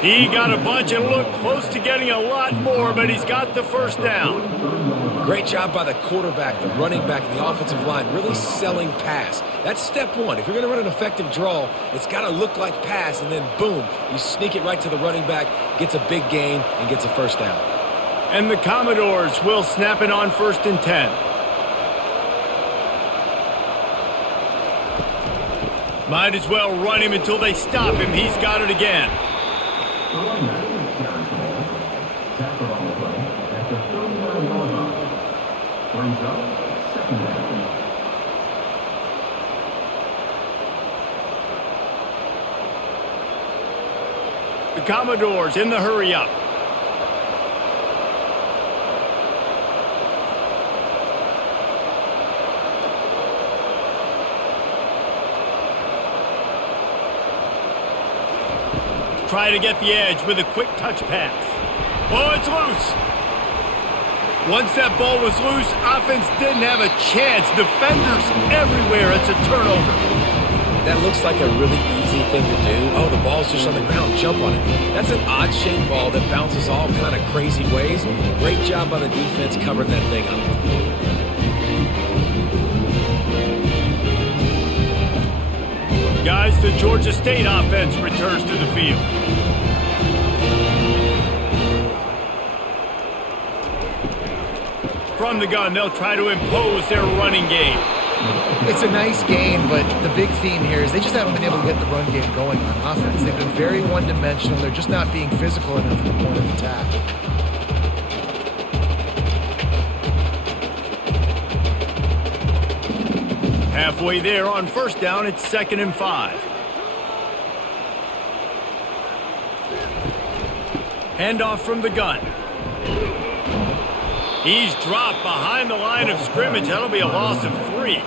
He got a bunch and looked close to getting a lot more, but he's got the first down. Great job by the quarterback, the running back, and the offensive line, really selling pass. That's step one. If you're going to run an effective draw, it's got to look like pass, and then boom, you sneak it right to the running back, gets a big gain, and gets a first down. And the Commodores will snap it on first and 10. Might as well run him until they stop him. He's got it again. The Commodores in the hurry up. Try to get the edge with a quick touch pass. Oh, it's loose. Once that ball was loose, offense didn't have a chance. Defenders everywhere. It's a turnover. That looks like a really easy thing to do. Oh, the ball's just on the ground. Jump on it. That's an odd-shaped ball that bounces all kind of crazy ways. Great job on the defense covering that thing up. Guys, the Georgia State offense returns to the field. From the gun, they'll try to impose their running game. It's a nice game, but the big theme here is they just haven't been able to get the run game going on offense. They've been very one-dimensional. They're just not being physical enough at the point of attack. Halfway there on first down, it's 2nd and 5. Handoff from the gun. He's dropped behind the line of scrimmage. That'll be a loss of 3.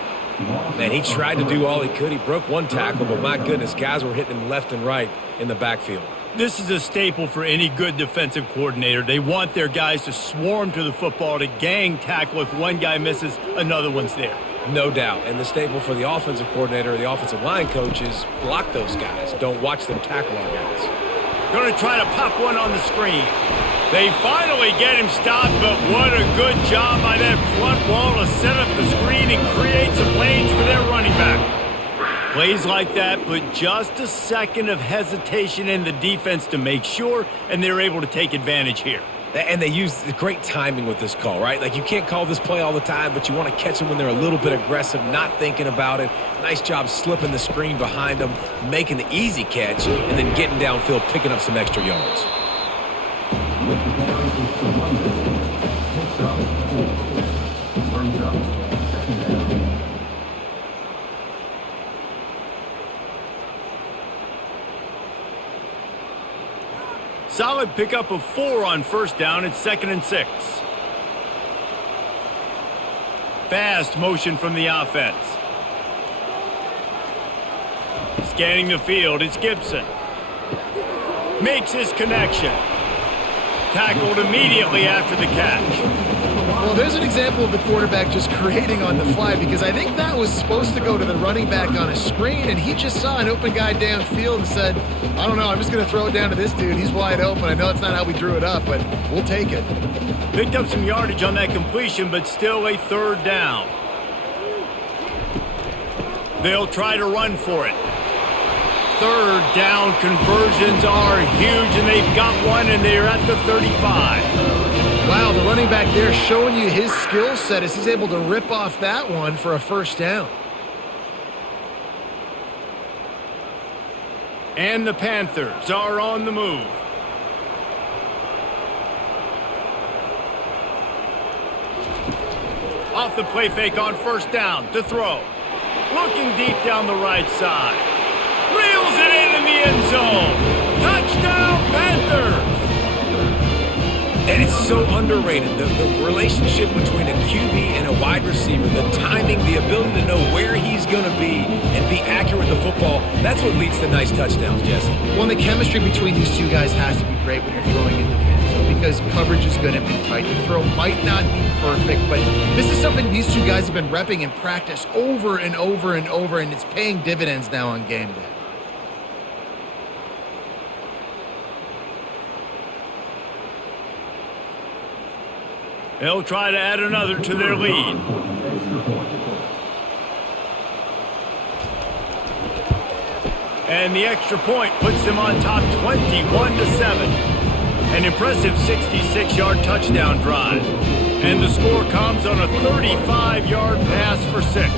Man, he tried to do all he could. He broke one tackle, but my goodness, guys were hitting him left and right in the backfield. This is a staple for any good defensive coordinator. They want their guys to swarm to the football, to gang tackle. If one guy misses, another one's there. No doubt. And the staple for the offensive coordinator or the offensive line coach is block those guys. Don't watch them tackle our guys. Going to try to pop one on the screen. They finally get him stopped, but what a good job by that front wall to set up the screen and create some lanes for their running back. Plays like that put just a second of hesitation in the defense to make sure, and they're able to take advantage here. And they use great timing with this call, right? Like, you can't call this play all the time, but you want to catch them when they're a little bit aggressive, not thinking about it. Nice job slipping the screen behind them, making the easy catch, and then getting downfield, picking up some extra yards. Solid pickup of 4 on first down. It's 2nd and 6. Fast motion from the offense. Scanning the field, it's Gibson. Makes his connection. Tackled immediately after the catch. Well, there's an example of the quarterback just creating on the fly, because I think that was supposed to go to the running back on a screen, and he just saw an open guy downfield and said, I don't know, I'm just going to throw it down to this dude. He's wide open. I know it's not how we drew it up, but we'll take it. Picked up some yardage on that completion, but still a 3rd down. They'll try to run for it. 3rd down conversions are huge, and they've got one, and they're at the 35. Wow, the running back there showing you his skill set as he's able to rip off that one for a 1st down. And the Panthers are on the move. Off the play fake on first down to throw. Looking deep down the right side. Reels it in the end zone. Touchdown, Panthers! And it's so underrated, the relationship between a QB and a wide receiver, the timing, the ability to know where he's going to be and be accurate with the football, that's what leads to nice touchdowns, Jesse. Well, the chemistry between these two guys has to be great when you're throwing into the end zone, because coverage is going to be tight. The throw might not be perfect, but this is something these two guys have been repping in practice over and over and over, and it's paying dividends now on game day. They'll try to add another to their lead. And the extra point puts them on top 21-7. An impressive 66-yard touchdown drive. And the score comes on a 35-yard pass for 6.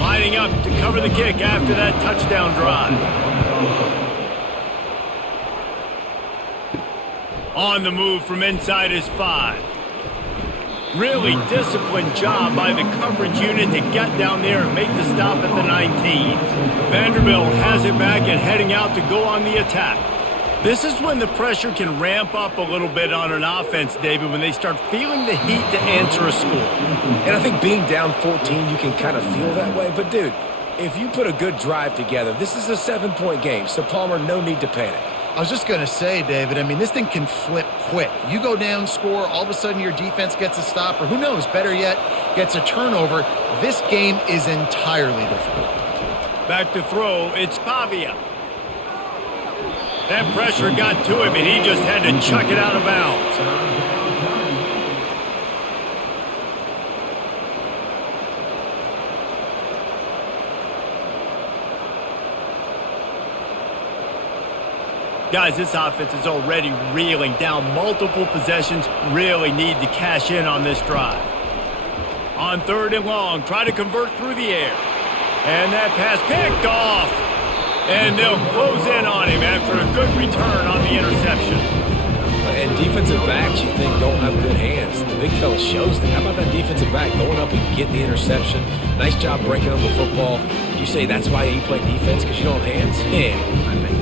Lining up to cover the kick after that touchdown drive. On the move from inside his 5. Really disciplined job by the coverage unit to get down there and make the stop at the 19. Vanderbilt has it back and heading out to go on the attack. This is when the pressure can ramp up a little bit on an offense, David, when they start feeling the heat to answer a score. And I think being down 14, you can kind of feel that way. But, dude, if you put a good drive together, this is a 7-point game. So, Palmer, no need to panic. I was just going to say, David, I mean, this thing can flip quick. You go down, score, all of a sudden your defense gets a stop, or who knows, better yet, gets a turnover. This game is entirely different. Back to throw, it's Pavia. That pressure got to him, and he just had to chuck it out of bounds. Guys, this offense is already reeling down multiple possessions. Really need to cash in on this drive. On 3rd and long, try to convert through the air. And that pass picked off. And they'll close in on him after a good return on the interception. And defensive backs, you think, don't have good hands. The big fella shows that. How about that defensive back going up and getting the interception? Nice job breaking up the football. You say that's why you play defense, because you don't have hands? Yeah, I think.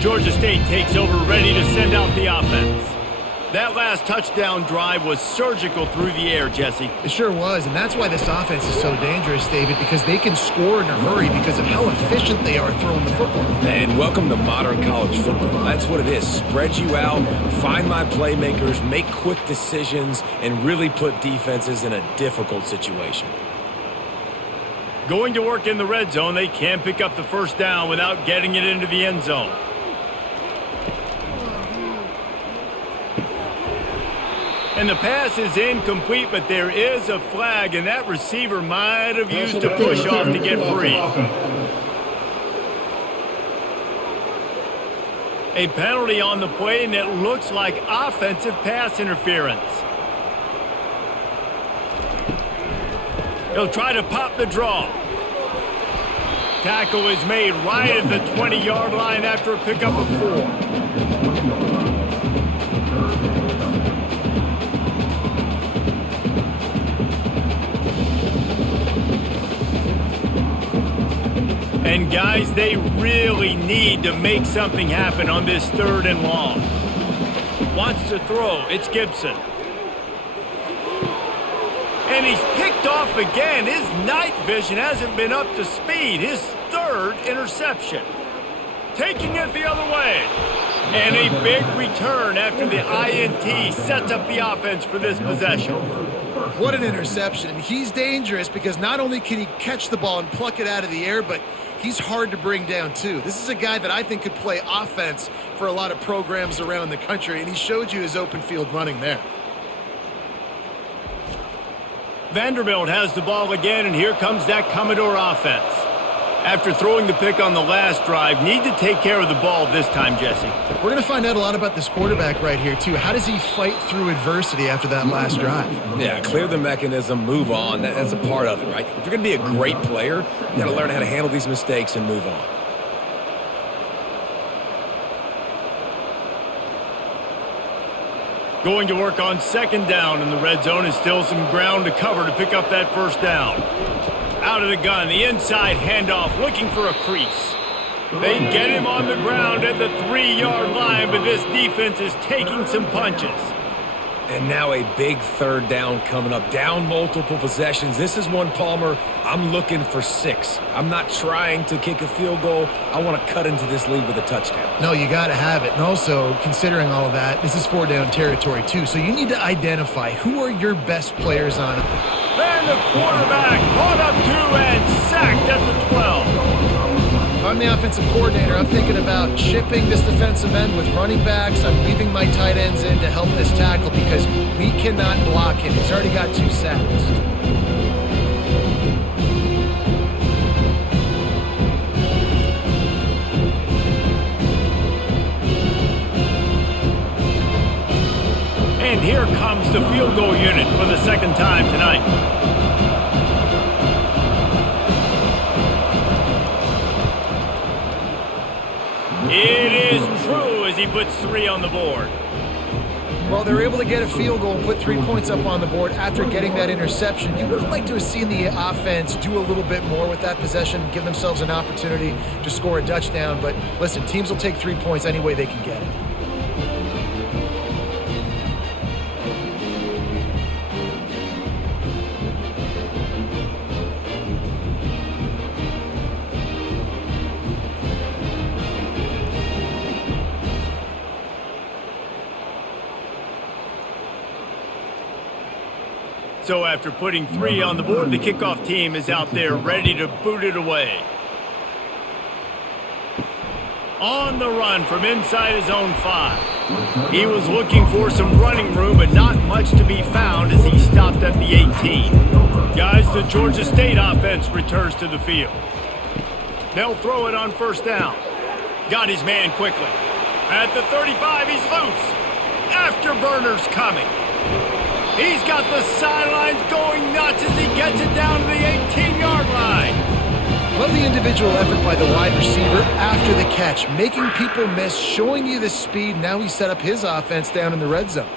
Georgia State takes over, ready to send out the offense. That last touchdown drive was surgical through the air, Jesse. It sure was, and that's why this offense is so dangerous, David, because they can score in a hurry because of how efficient they are throwing the football. And welcome to modern college football. That's what it is. Spread you out, find my playmakers, make quick decisions, and really put defenses in a difficult situation. Going to work in the red zone, they can't pick up the first down without getting it into the end zone. And the pass is incomplete, but there is a flag, and that receiver might have used a push-off to get free. A penalty on the play, and it looks like offensive pass interference. He'll try to pop the draw. Tackle is made right at the 20-yard line after a pickup of 4. And guys, they really need to make something happen on this 3rd and long. Wants to throw, it's Gibson. And he's picked off again. His night vision hasn't been up to speed. His 3rd interception. Taking it the other way. And a big return after the INT sets up the offense for this possession. What an interception. He's dangerous because not only can he catch the ball and pluck it out of the air, but he's hard to bring down, too. This is a guy that I think could play offense for a lot of programs around the country, and he showed you his open field running there. Vanderbilt has the ball again, and here comes that Commodore offense. After throwing the pick on the last drive, need to take care of the ball this time, Jesse. We're going to find out a lot about this quarterback right here, too. How does he fight through adversity after that last drive? Yeah, clear the mechanism, move on. That's a part of it, right? If you're going to be a great player, you got to learn how to handle these mistakes and move on. Going to work on 2nd down in the red zone, and still some ground to cover to pick up that first down. Out of the gun, the inside handoff, looking for a crease. They get him on the ground at the 3-yard line, but this defense is taking some punches. And now a big 3rd down coming up. Down multiple possessions. This is one, Palmer, I'm looking for 6. I'm not trying to kick a field goal. I want to cut into this lead with a touchdown. No, you got to have it. And also, considering all of that, this is 4-down territory, too. So you need to identify who are your best players on it. And the quarterback caught up 2 and sacked at the 12. If I'm the offensive coordinator, I'm thinking about chipping this defensive end with running backs. I'm leaving my tight ends in to help this tackle because we cannot block him. He's already got 2 sacks. And here comes the field goal unit for the 2nd time tonight. he puts 3 on the board. Well, they're able to get a field goal and put 3 points up on the board after getting that interception. You would have liked to have seen the offense do a little bit more with that possession, give themselves an opportunity to score a touchdown. But listen, teams will take 3 points any way they can get it. So after putting 3 on the board, the kickoff team is out there ready to boot it away. On the run from inside his own 5. He was looking for some running room, but not much to be found as he stopped at the 18. Guys, the Georgia State offense returns to the field. They'll throw it on first down. Got his man quickly. At the 35, he's loose. Afterburners coming. He's got the sidelines going nuts as he gets it down to the 18-yard line. Love the individual effort by the wide receiver after the catch, making people miss, showing you the speed. Now he set up his offense down in the red zone.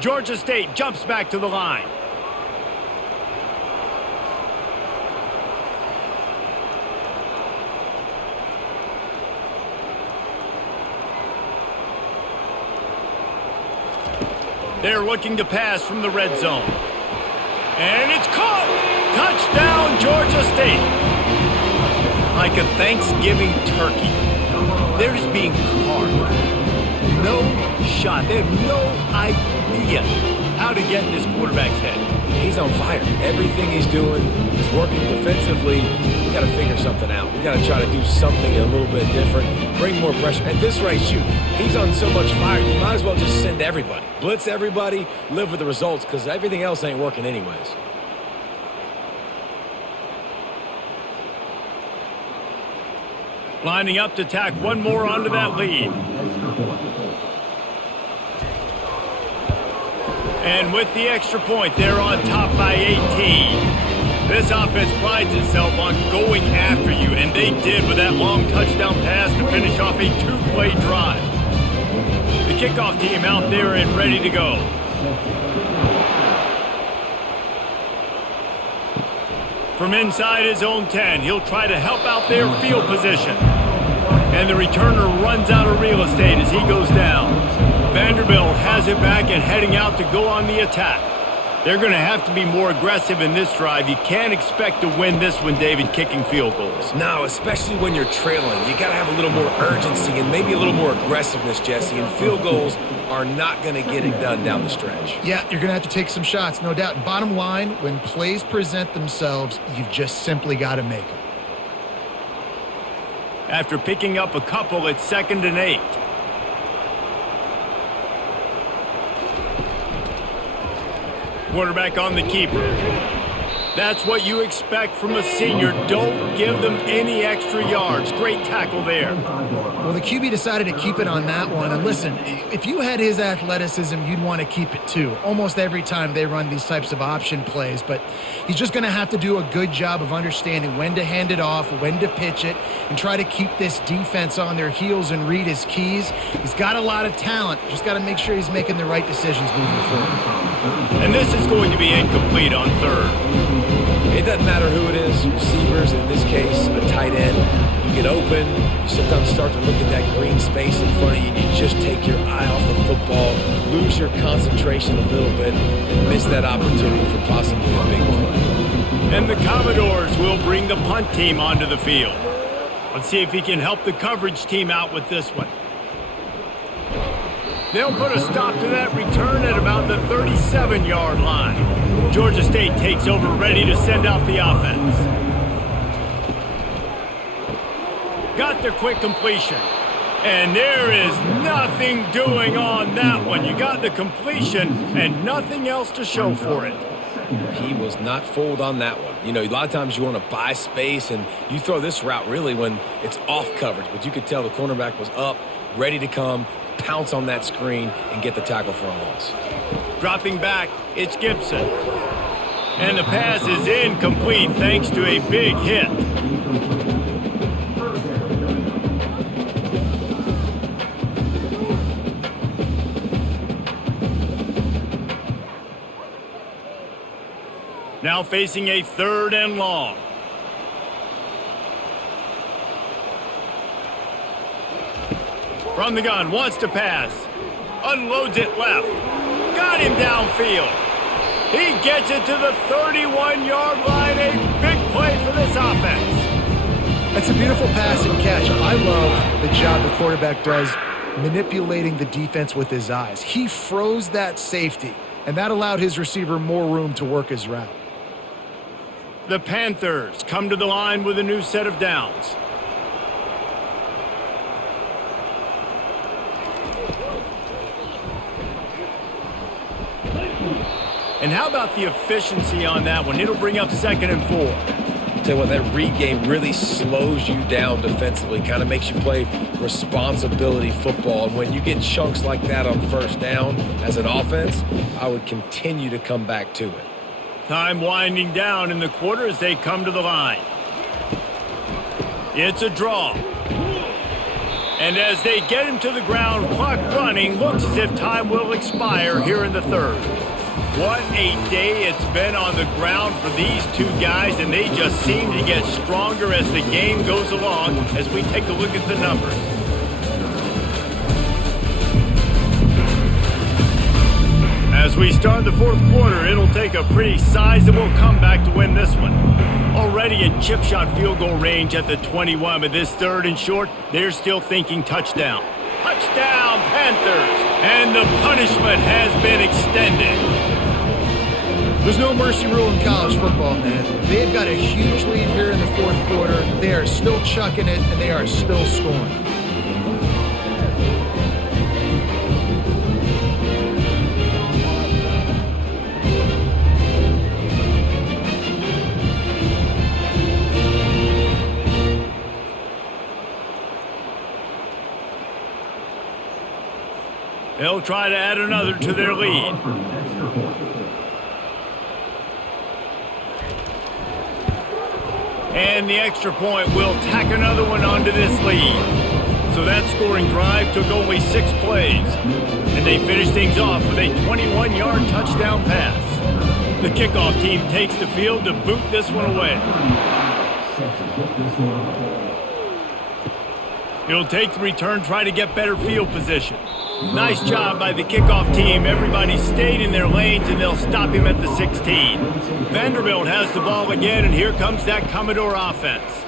Georgia State jumps back to the line. They're looking to pass from the red zone. And it's caught! Touchdown, Georgia State! Like a Thanksgiving turkey, they're just being carved. No shot. They have no idea how to get in this quarterback's head. He's on fire. Everything he's doing is working defensively. We got to figure something out. We got to try to do something a little bit different, bring more pressure. At this rate, shoot, he's on so much fire, you might as well just send everybody. Blitz everybody, live with the results, because everything else ain't working anyways. Lining up to tack one more onto that lead. And with the extra point, they're on top by 18. This offense prides itself on going after you, and they did with that long touchdown pass to finish off a 2-play drive. The kickoff team out there and ready to go. From inside his own 10, he'll try to help out their field position. And the returner runs out of real estate as he goes down. Vanderbilt has it back and heading out to go on the attack. They're going to have to be more aggressive in this drive. You can't expect to win this one, David, kicking field goals. No, especially when you're trailing. You got to have a little more urgency and maybe a little more aggressiveness, Jesse. And field goals are not going to get it done down the stretch. Yeah, you're going to have to take some shots, no doubt. Bottom line, when plays present themselves, you've just simply got to make them. After picking up a couple, it's 2nd and 8. Quarterback on the keeper. That's what you expect from a senior. Don't give them any extra yards. Great tackle there. Well, the QB decided to keep it on that one. And listen, if you had his athleticism, you'd want to keep it too. Almost every time they run these types of option plays. But he's just going to have to do a good job of understanding when to hand it off, when to pitch it, and try to keep this defense on their heels and read his keys. He's got a lot of talent. Just got to make sure he's making the right decisions moving forward. And this is going to be incomplete on 3rd. It doesn't matter who it is, receivers, in this case, a tight end. You get open, you sometimes start to look at that green space in front of you, and you just take your eye off the football, lose your concentration a little bit, and miss that opportunity for possibly a big play. And the Commodores will bring the punt team onto the field. Let's see if he can help the coverage team out with this one. They'll put a stop to that return at about the 37-yard line. Georgia State takes over, ready to send out the offense. Got the quick completion. And there is nothing doing on that one. You got the completion and nothing else to show for it. He was not fooled on that one. You know, a lot of times you want to buy space, and you throw this route really when it's off coverage. But you could tell the cornerback was up, ready to come, pounce on that screen, and get the tackle for a loss. Dropping back, it's Gibson. And the pass is incomplete thanks to a big hit. Now facing a 3rd and long. From the gun, wants to pass. Unloads it left. Got him downfield. He gets it to the 31-yard line. A big play for this offense. That's a beautiful pass and catch. I love the job the quarterback does manipulating the defense with his eyes. He froze that safety, and that allowed his receiver more room to work his route. The Panthers come to the line with a new set of downs. And how about the efficiency on that one? It'll bring up 2nd and 4. Tell you what, that read game really slows you down defensively, kind of makes you play responsibility football. And when you get chunks like that on 1st down as an offense, I would continue to come back to it. Time winding down in the quarter as they come to the line. It's a draw. And as they get him to the ground, clock running, looks as if time will expire here in the 3rd. What a day it's been on the ground for these two guys, and they just seem to get stronger as the game goes along as we take a look at the numbers. As we start the 4th quarter, it'll take a pretty sizable comeback to win this one. Already in chip shot field goal range at the 21, but this 3rd and short, they're still thinking touchdown. Touchdown, Panthers! And the punishment has been extended. There's no mercy rule in college football, man. They've got a huge lead here in the 4th quarter. They are still chucking it, and they are still scoring. They'll try to add another to their lead. And the extra point will tack another one onto this lead. So that scoring drive took only 6 plays. And they finish things off with a 21-yard touchdown pass. The kickoff team takes the field to boot this one away. He'll take the return, try to get better field position. Nice job by the kickoff team. Everybody stayed in their lanes, and they'll stop him at the 16. Vanderbilt has the ball again, and here comes that Commodore offense.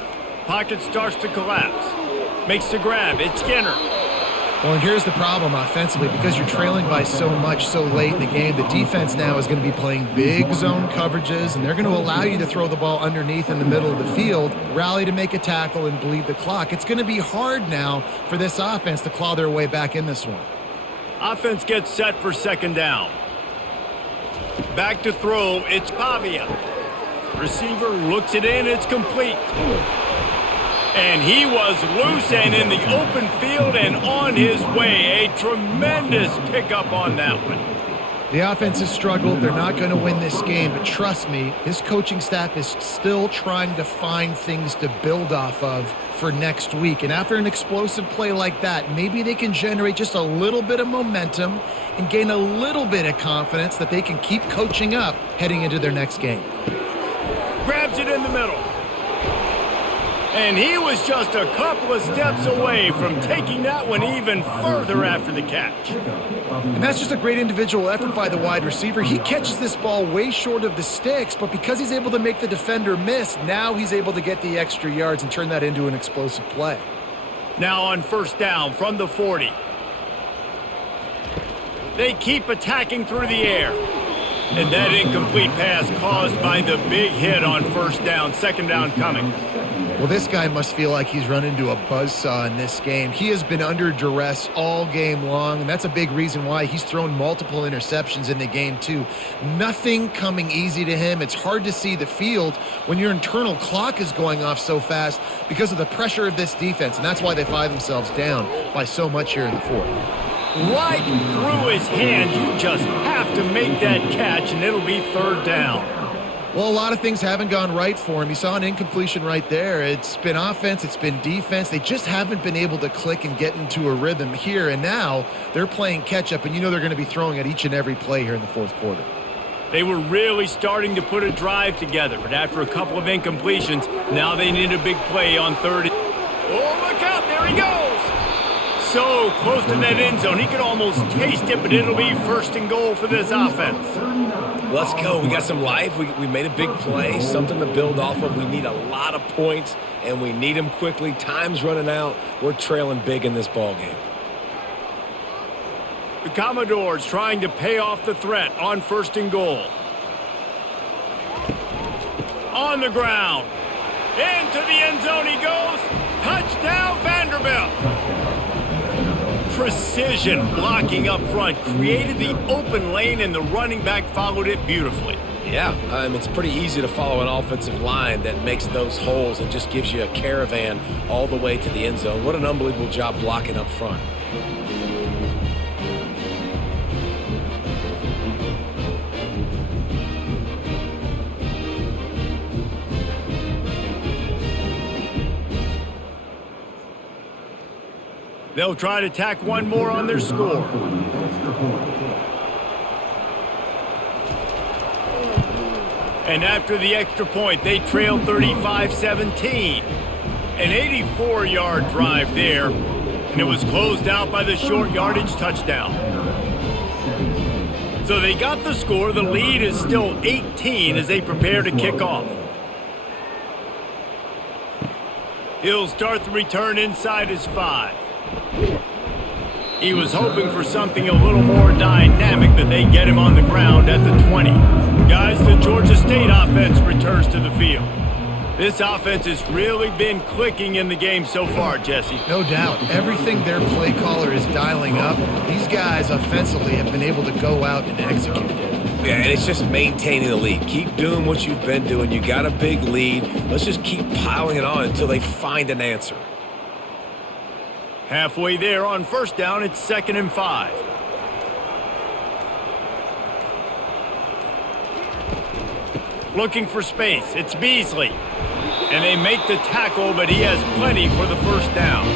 Pocket starts to collapse. Makes the grab. It's Skinner. Well, and here's the problem offensively. Because you're trailing by so much so late in the game, the defense now is going to be playing big zone coverages, and they're going to allow you to throw the ball underneath in the middle of the field, rally to make a tackle, and bleed the clock. It's going to be hard now for this offense to claw their way back in this one. Offense gets set for 2nd down. Back to throw, it's Pavia. Receiver looks it in, it's complete. And he was loose and in the open field and on his way. A tremendous pickup on that one. The offense has struggled. They're not going to win this game, but trust me, this coaching staff is still trying to find things to build off of for next week. And after an explosive play like that, maybe they can generate just a little bit of momentum and gain a little bit of confidence that they can keep coaching up heading into their next game. Grabs it in the middle. And he was just a couple of steps away from taking that one even further after the catch. And that's just a great individual effort by the wide receiver. He catches this ball way short of the sticks, but because he's able to make the defender miss, now he's able to get the extra yards and turn that into an explosive play. Now on 1st down from the 40. They keep attacking through the air. And that incomplete pass caused by the big hit on 1st down, 2nd down coming. Well, this guy must feel like he's run into a buzzsaw in this game. He has been under duress all game long, and that's a big reason why he's thrown multiple interceptions in the game, too. Nothing coming easy to him. It's hard to see the field when your internal clock is going off so fast because of the pressure of this defense, and that's why they find themselves down by so much here in the fourth. Right through his hand. You just have to make that catch, and it'll be third down. Well, a lot of things haven't gone right for him. You saw an incompletion right there. It's been offense, it's been defense. They just haven't been able to click and get into a rhythm here. And now they're playing catch-up, and you know they're going to be throwing at each and every play here in the fourth quarter. They were really starting to put a drive together, but after a couple of incompletions, now they need a big play on third. Oh, look out, there he goes! So close to that end zone, he could almost taste it, but it'll be first and goal for this offense. Let's go. We got some life. We made a big play, something to build off of. We need a lot of points, and we need them quickly. Time's running out. We're trailing big in this ball game. The Commodores trying to pay off the threat on first and goal. On the ground. Into the end zone he goes. Touchdown, Vanderbilt. Precision blocking up front created the open lane, and the running back followed it beautifully. Yeah, it's pretty easy to follow an offensive line that makes those holes and just gives you a caravan all the way to the end zone. What an unbelievable job blocking up front. They'll try to tack one more on their score. And after the extra point, they trail 35-17. An 84-yard drive there, and it was closed out by the short yardage touchdown. So they got the score. The lead is still 18 as they prepare to kick off. He'll start the return inside his 5. He was hoping for something a little more dynamic, but they get him on the ground at the 20. Guys, the Georgia State offense returns to the field. This offense has really been clicking in the game so far, Jesse. No doubt. Everything their play caller is dialing up, these guys offensively have been able to go out and execute it. Yeah, and it's just maintaining the lead. Keep doing what you've been doing. You got a big lead. Let's just keep piling it on until they find an answer. Halfway there on first down, it's 2nd and 5. Looking for space, it's Beasley. And they make the tackle, but he has plenty for the first down.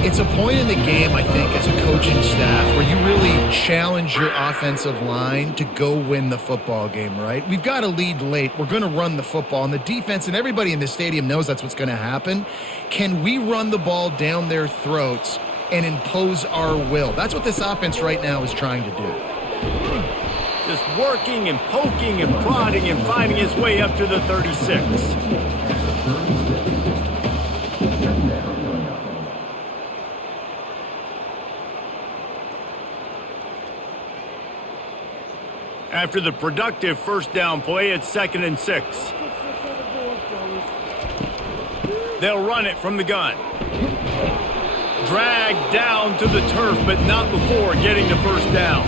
It's a point in the game, I think, as a coaching staff where you really challenge your offensive line to go win the football game, right? We've got a lead late. We're going to run the football, and the defense and everybody in the stadium knows that's what's going to happen. Can we run the ball down their throats and impose our will? That's what this offense right now is trying to do. Just working and poking and prodding and finding his way up to the 36. After the productive first down play, it's 2nd and 6. They'll run it from the gun. Dragged down to the turf, but not before getting the first down.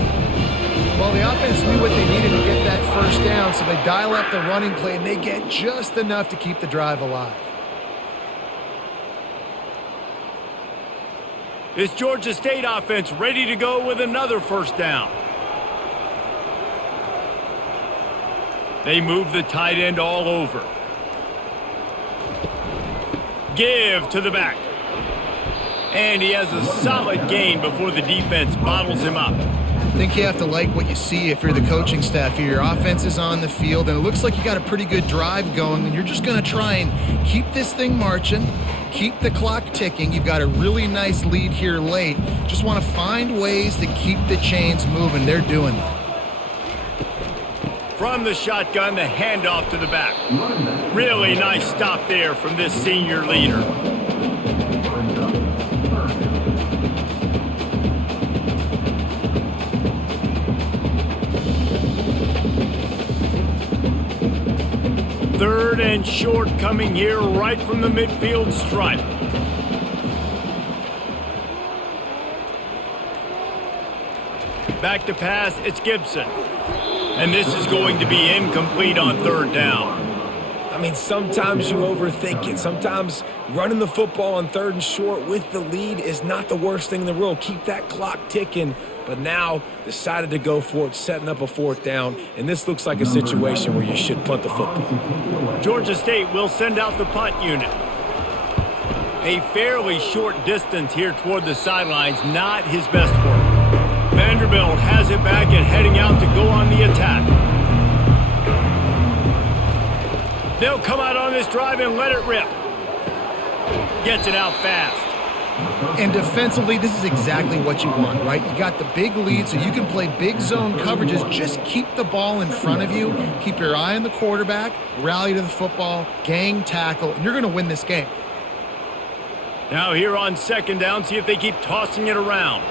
Well, the offense knew what they needed to get that first down, so they dial up the running play, and they get just enough to keep the drive alive. This Georgia State offense ready to go with another first down. They move the tight end all over. Give to the back. And he has a solid gain before the defense bottles him up. I think you have to like what you see if you're the coaching staff here. Your offense is on the field, and it looks like you got a pretty good drive going, and you're just going to try and keep this thing marching, keep the clock ticking. You've got a really nice lead here late. Just want to find ways to keep the chains moving. They're doing that. From the shotgun, the handoff to the back. Really nice stop there from this senior leader. Third and short coming here right from the midfield stripe. Back to pass, it's Gibson. And this is going to be incomplete on third down. I mean, sometimes you overthink it. Sometimes running the football on third and short with the lead is not the worst thing in the world. Keep that clock ticking. But now decided to go for it, setting up a fourth down. And this looks like a situation where you should punt the football. Georgia State will send out the punt unit. A fairly short distance here toward the sidelines, not his best work. Vanderbilt has it back and heading out to go on the attack. They'll come out on this drive and let it rip. Gets it out fast. And defensively, this is exactly what you want, right? You got the big lead, so you can play big zone coverages. Just keep the ball in front of you. Keep your eye on the quarterback. Rally to the football. Gang tackle. And you're going to win this game. Now here on second down, see if they keep tossing it around.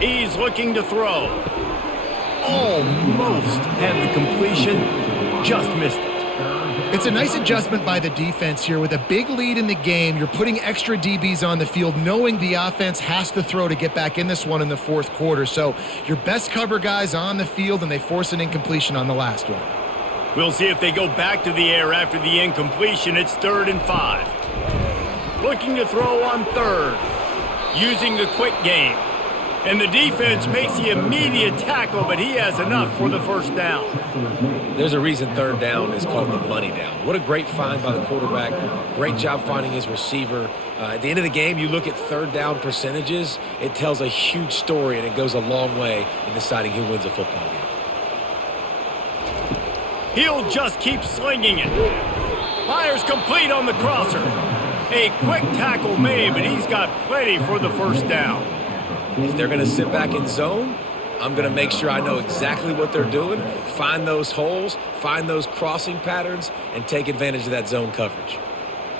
He's looking to throw. Almost had the completion, just missed it. It's a nice adjustment by the defense here. With a big lead in the game, you're putting extra DBs on the field, knowing the offense has to throw to get back in this one in the fourth quarter. So your best cover guys on the field, and they force an incompletion on the last one. We'll see if they go back to the air after the incompletion. It's 3rd and 5. Looking to throw on third, using the quick game. And the defense makes the immediate tackle, but he has enough for the first down. There's a reason third down is called the money down. What a great find by the quarterback. Great job finding his receiver. At the end of the game, you look at third down percentages. It tells a huge story, and it goes a long way in deciding who wins a football game. He'll just keep slinging it. Fires complete on the crosser. A quick tackle made, but he's got plenty for the first down. If they're going to sit back in zone, I'm going to make sure I know exactly what they're doing, find those holes, find those crossing patterns, and take advantage of that zone coverage.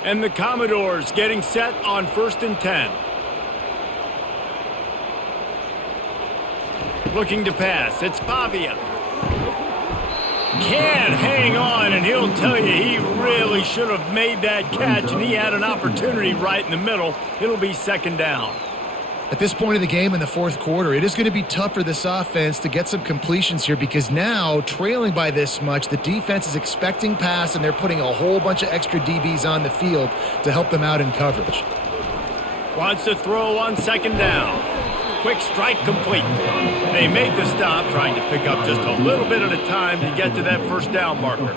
And the Commodores getting set on 1st and 10. Looking to pass, it's Pavia. Can't hang on, and he'll tell you he really should have made that catch, and he had an opportunity right in the middle. It'll be 2nd down. At this point of the game in the fourth quarter, it is going to be tough for this offense to get some completions here, because now, trailing by this much, the defense is expecting pass, and they're putting a whole bunch of extra DBs on the field to help them out in coverage. Wants to throw on 2nd down. Quick strike complete. They make the stop, trying to pick up just a little bit at a time to get to that first down marker.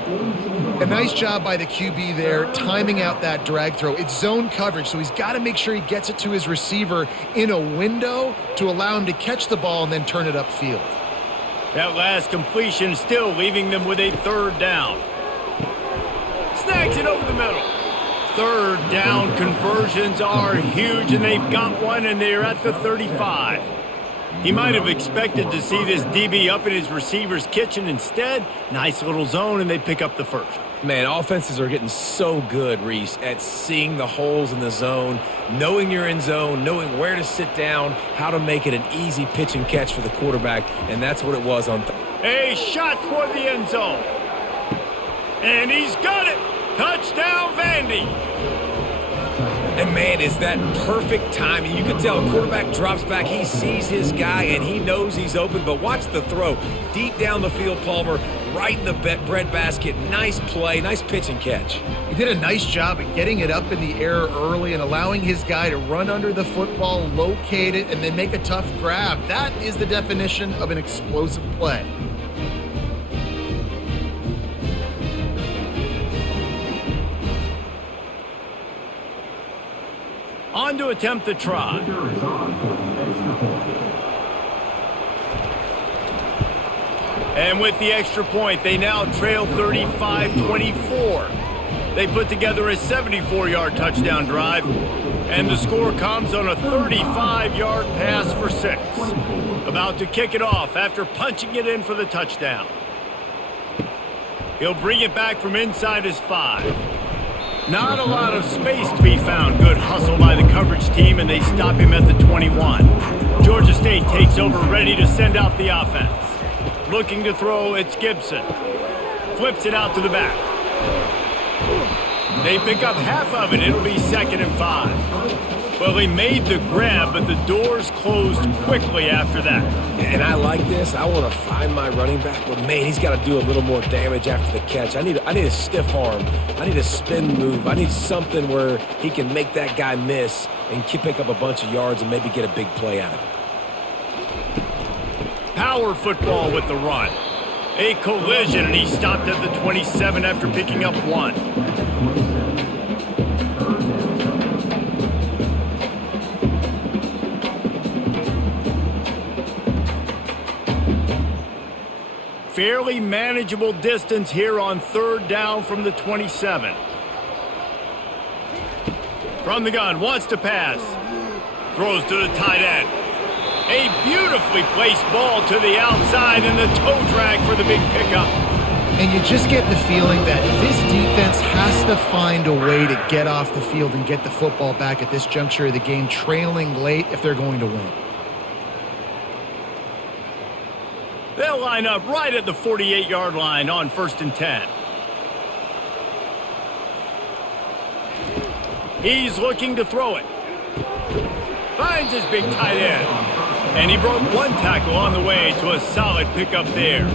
A nice job by the QB there, timing out that drag throw. It's zone coverage, so he's got to make sure he gets it to his receiver in a window to allow him to catch the ball and then turn it upfield. That last completion still leaving them with a 3rd down. Snags it over the middle. 3rd down conversions are huge, and they've got one, and they're at the 35. He might have expected to see this DB up in his receiver's kitchen. Instead, nice little zone, and they pick up the first. Man, offenses are getting so good, Reese, at seeing the holes in the zone, knowing you're in zone, knowing where to sit down, how to make it an easy pitch and catch for the quarterback, and that's what it was on. A shot toward the end zone. And he's got it. Touchdown, Vandy. And, man, is that perfect timing. You can tell a quarterback drops back. He sees his guy, and he knows he's open. But watch the throw. Deep down the field, Palmer, right in the bread basket. Nice play, nice pitch and catch. He did a nice job at getting it up in the air early and allowing his guy to run under the football, locate it, and then make a tough grab. That is the definition of an explosive play. On to attempt the try. And with the extra point, they now trail 35-24. They put together a 74-yard touchdown drive, and the score comes on a 35-yard pass for 6. About to kick it off after punching it in for the touchdown. He'll bring it back from inside his 5. Not a lot of space to be found. Good hustle by the coverage team, and they stop him at the 21. Georgia State takes over, ready to send out the offense. Looking to throw, it's Gibson. Flips it out to the back. They pick up half of it. It'll be 2nd and 5. Well, he made the grab, but the doors closed quickly after that. And I like this. I want to find my running back, but man, he's got to do a little more damage after the catch. I need a stiff arm. I need a spin move. I need something where he can make that guy miss and pick up a bunch of yards and maybe get a big play out of it. Power football with the run. A collision, and he stopped at the 27 after picking up 1. Fairly manageable distance here on 3rd down from the 27. From the gun, wants to pass. Throws to the tight end. A beautifully placed ball to the outside and the toe drag for the big pickup. And you just get the feeling that this defense has to find a way to get off the field and get the football back at this juncture of the game, trailing late if they're going to win. They'll line up right at the 48-yard line on 1st and 10. He's looking to throw it. Finds his big tight end. And he broke 1 tackle on the way to a solid pickup there.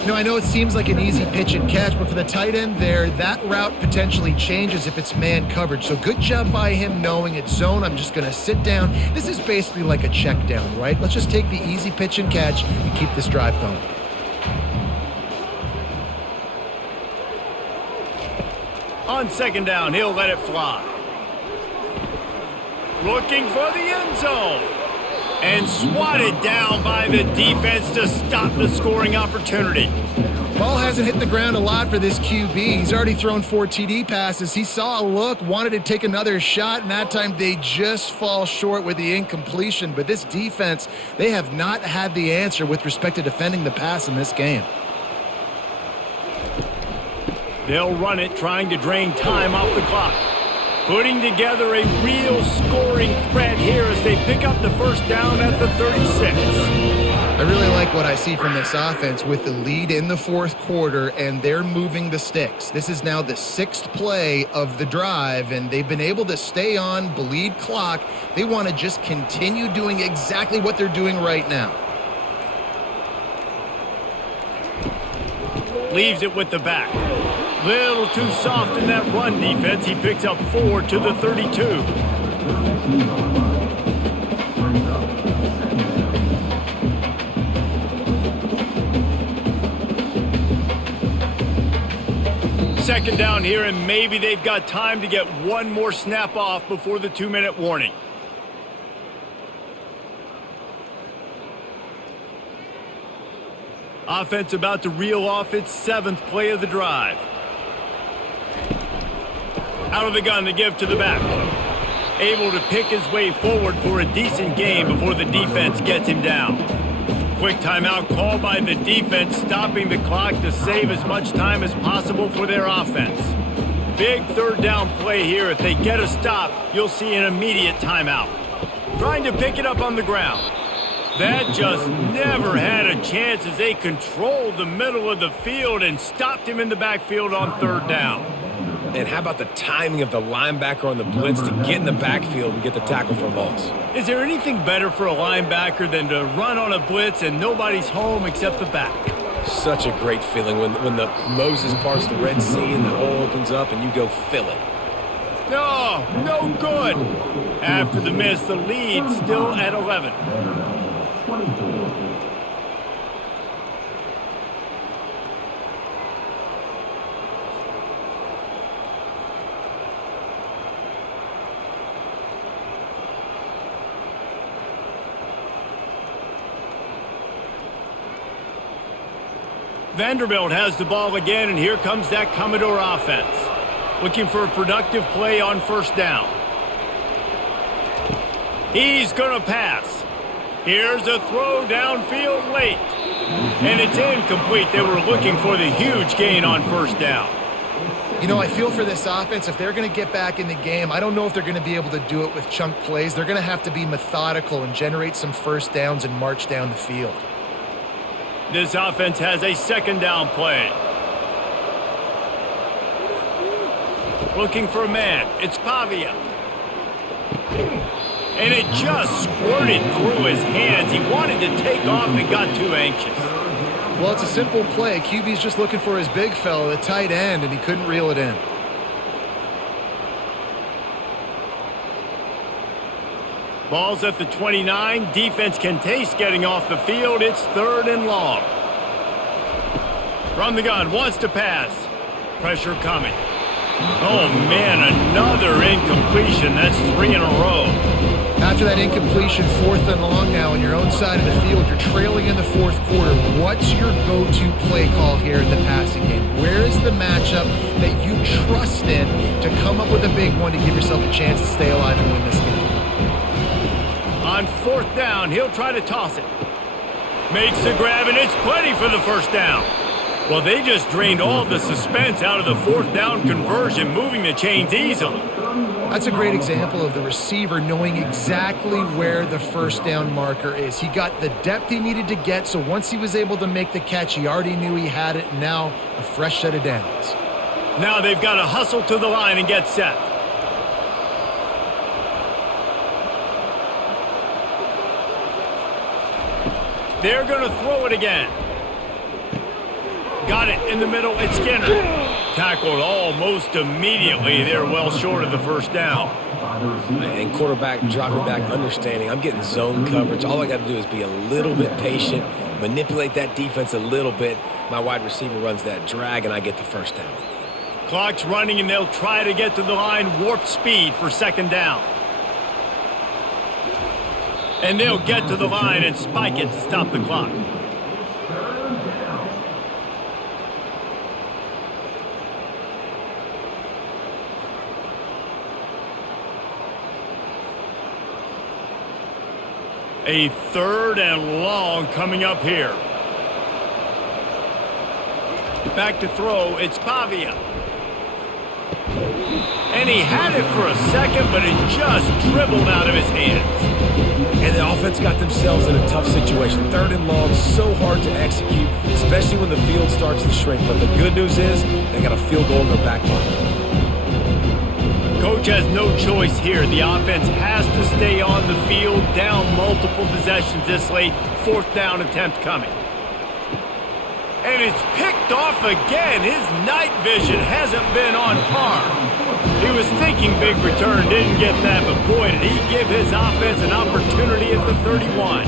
You know, I know it seems like an easy pitch and catch, but for the tight end there, that route potentially changes if it's man coverage. So good job by him knowing it's zone. I'm just going to sit down. This is basically like a check down, right? Let's just take the easy pitch and catch and keep this drive going. On 2nd down, he'll let it fly. Looking for the end zone. And swatted down by the defense to stop the scoring opportunity. Ball hasn't hit the ground a lot for this QB. He's already thrown 4 TD passes. He saw a look, wanted to take another shot, and that time they just fall short with the incompletion. But this defense, they have not had the answer with respect to defending the pass in this game. They'll run it, trying to drain time off the clock. Putting together a real scoring threat here as they pick up the 1st down at the 36. I really like what I see from this offense with the lead in the 4th quarter, and they're moving the sticks. This is now the 6th play of the drive, and they've been able to stay on, bleed clock. They want to just continue doing exactly what they're doing right now. Leaves it with the back. Little too soft in that run defense. He picks up 4 to the 32. Second down here, and maybe they've got time to get 1 more snap off before the 2-minute warning. Offense about to reel off its 7th play of the drive. Out of the gun to give to the back. Able to pick his way forward for a decent gain before the defense gets him down. Quick timeout call by the defense, stopping the clock to save as much time as possible for their offense. Big 3rd down play here. If they get a stop, you'll see an immediate timeout. Trying to pick it up on the ground. That just never had a chance as they controlled the middle of the field and stopped him in the backfield on 3rd down. And how about the timing of the linebacker on the blitz to get in the backfield and get the tackle for a loss? Is there anything better for a linebacker than to run on a blitz and nobody's home except the back? Such a great feeling when the Moses parts the Red Sea and the hole opens up and you go fill it. No good. After the miss, the lead still at 11. Vanderbilt has the ball again, and here comes that Commodore offense. Looking for a productive play on 1st down. He's going to pass. Here's a throw downfield late. And it's incomplete. They were looking for the huge gain on 1st down. You know, I feel for this offense, if they're going to get back in the game, I don't know if they're going to be able to do it with chunk plays. They're going to have to be methodical and generate some 1st downs and march down the field. This offense has a second down play. Looking for a man. It's Pavia. And it just squirted through his hands. He wanted to take off and got too anxious. Well, it's a simple play. QB's just looking for his big fella, the tight end, and he couldn't reel it in. Ball's at the 29. Defense can taste getting off the field. It's 3rd and long. From the gun, wants to pass. Pressure coming. Oh, man, another incompletion. That's 3 in a row. After that incompletion, 4th and long now on your own side of the field. You're trailing in the 4th quarter. What's your go-to play call here in the passing game? Where is the matchup that you trust in to come up with a big one to give yourself a chance to stay alive and win this game? On 4th down, he'll try to toss it. Makes the grab, and it's plenty for the first down. Well, they just drained all the suspense out of the 4th down conversion, moving the chains easily. That's a great example of the receiver knowing exactly where the first down marker is. He got the depth he needed to get, so once he was able to make the catch, he already knew he had it, and now a fresh set of downs. Now they've got to hustle to the line and get set. They're going to throw it again. Got it in the middle. It's Skinner. Tackled almost immediately. They're well short of the first down. And quarterback dropping back, understanding I'm getting zone coverage. All I got to do is be a little bit patient, manipulate that defense a little bit. My wide receiver runs that drag, and I get the first down. Clock's running, and they'll try to get to the line. Warp speed for 2nd down. And they'll get to the line and spike it to stop the clock. A 3rd and long coming up here. Back to throw, it's Pavia. And he had it for a second, but it just dribbled out of his hands. And the offense got themselves in a tough situation. 3rd and long, so hard to execute, especially when the field starts to shrink. But the good news is they got a field goal in their back pocket. Coach has no choice here. The offense has to stay on the field, down multiple possessions this late. 4th down attempt coming. And it's picked off again. His night vision hasn't been on par. He was thinking big return, didn't get that, but boy, did he give his offense an opportunity at the 31.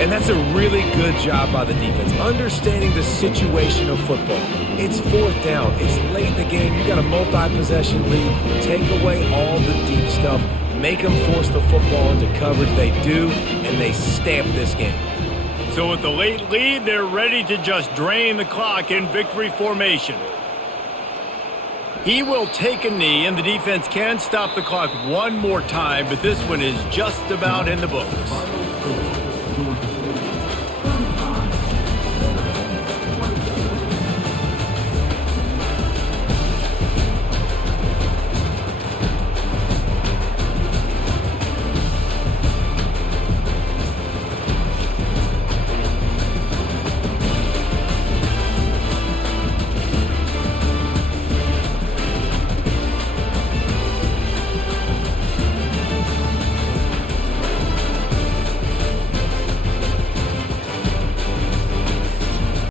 And that's a really good job by the defense, understanding the situation of football. It's 4th down. It's late in the game. You got a multi-possession lead. Take away all the deep stuff. Make them force the football into coverage. They do, and they stamp this game. So with the late lead, they're ready to just drain the clock in victory formation. He will take a knee, and the defense can stop the clock one more time, but this one is just about in the books.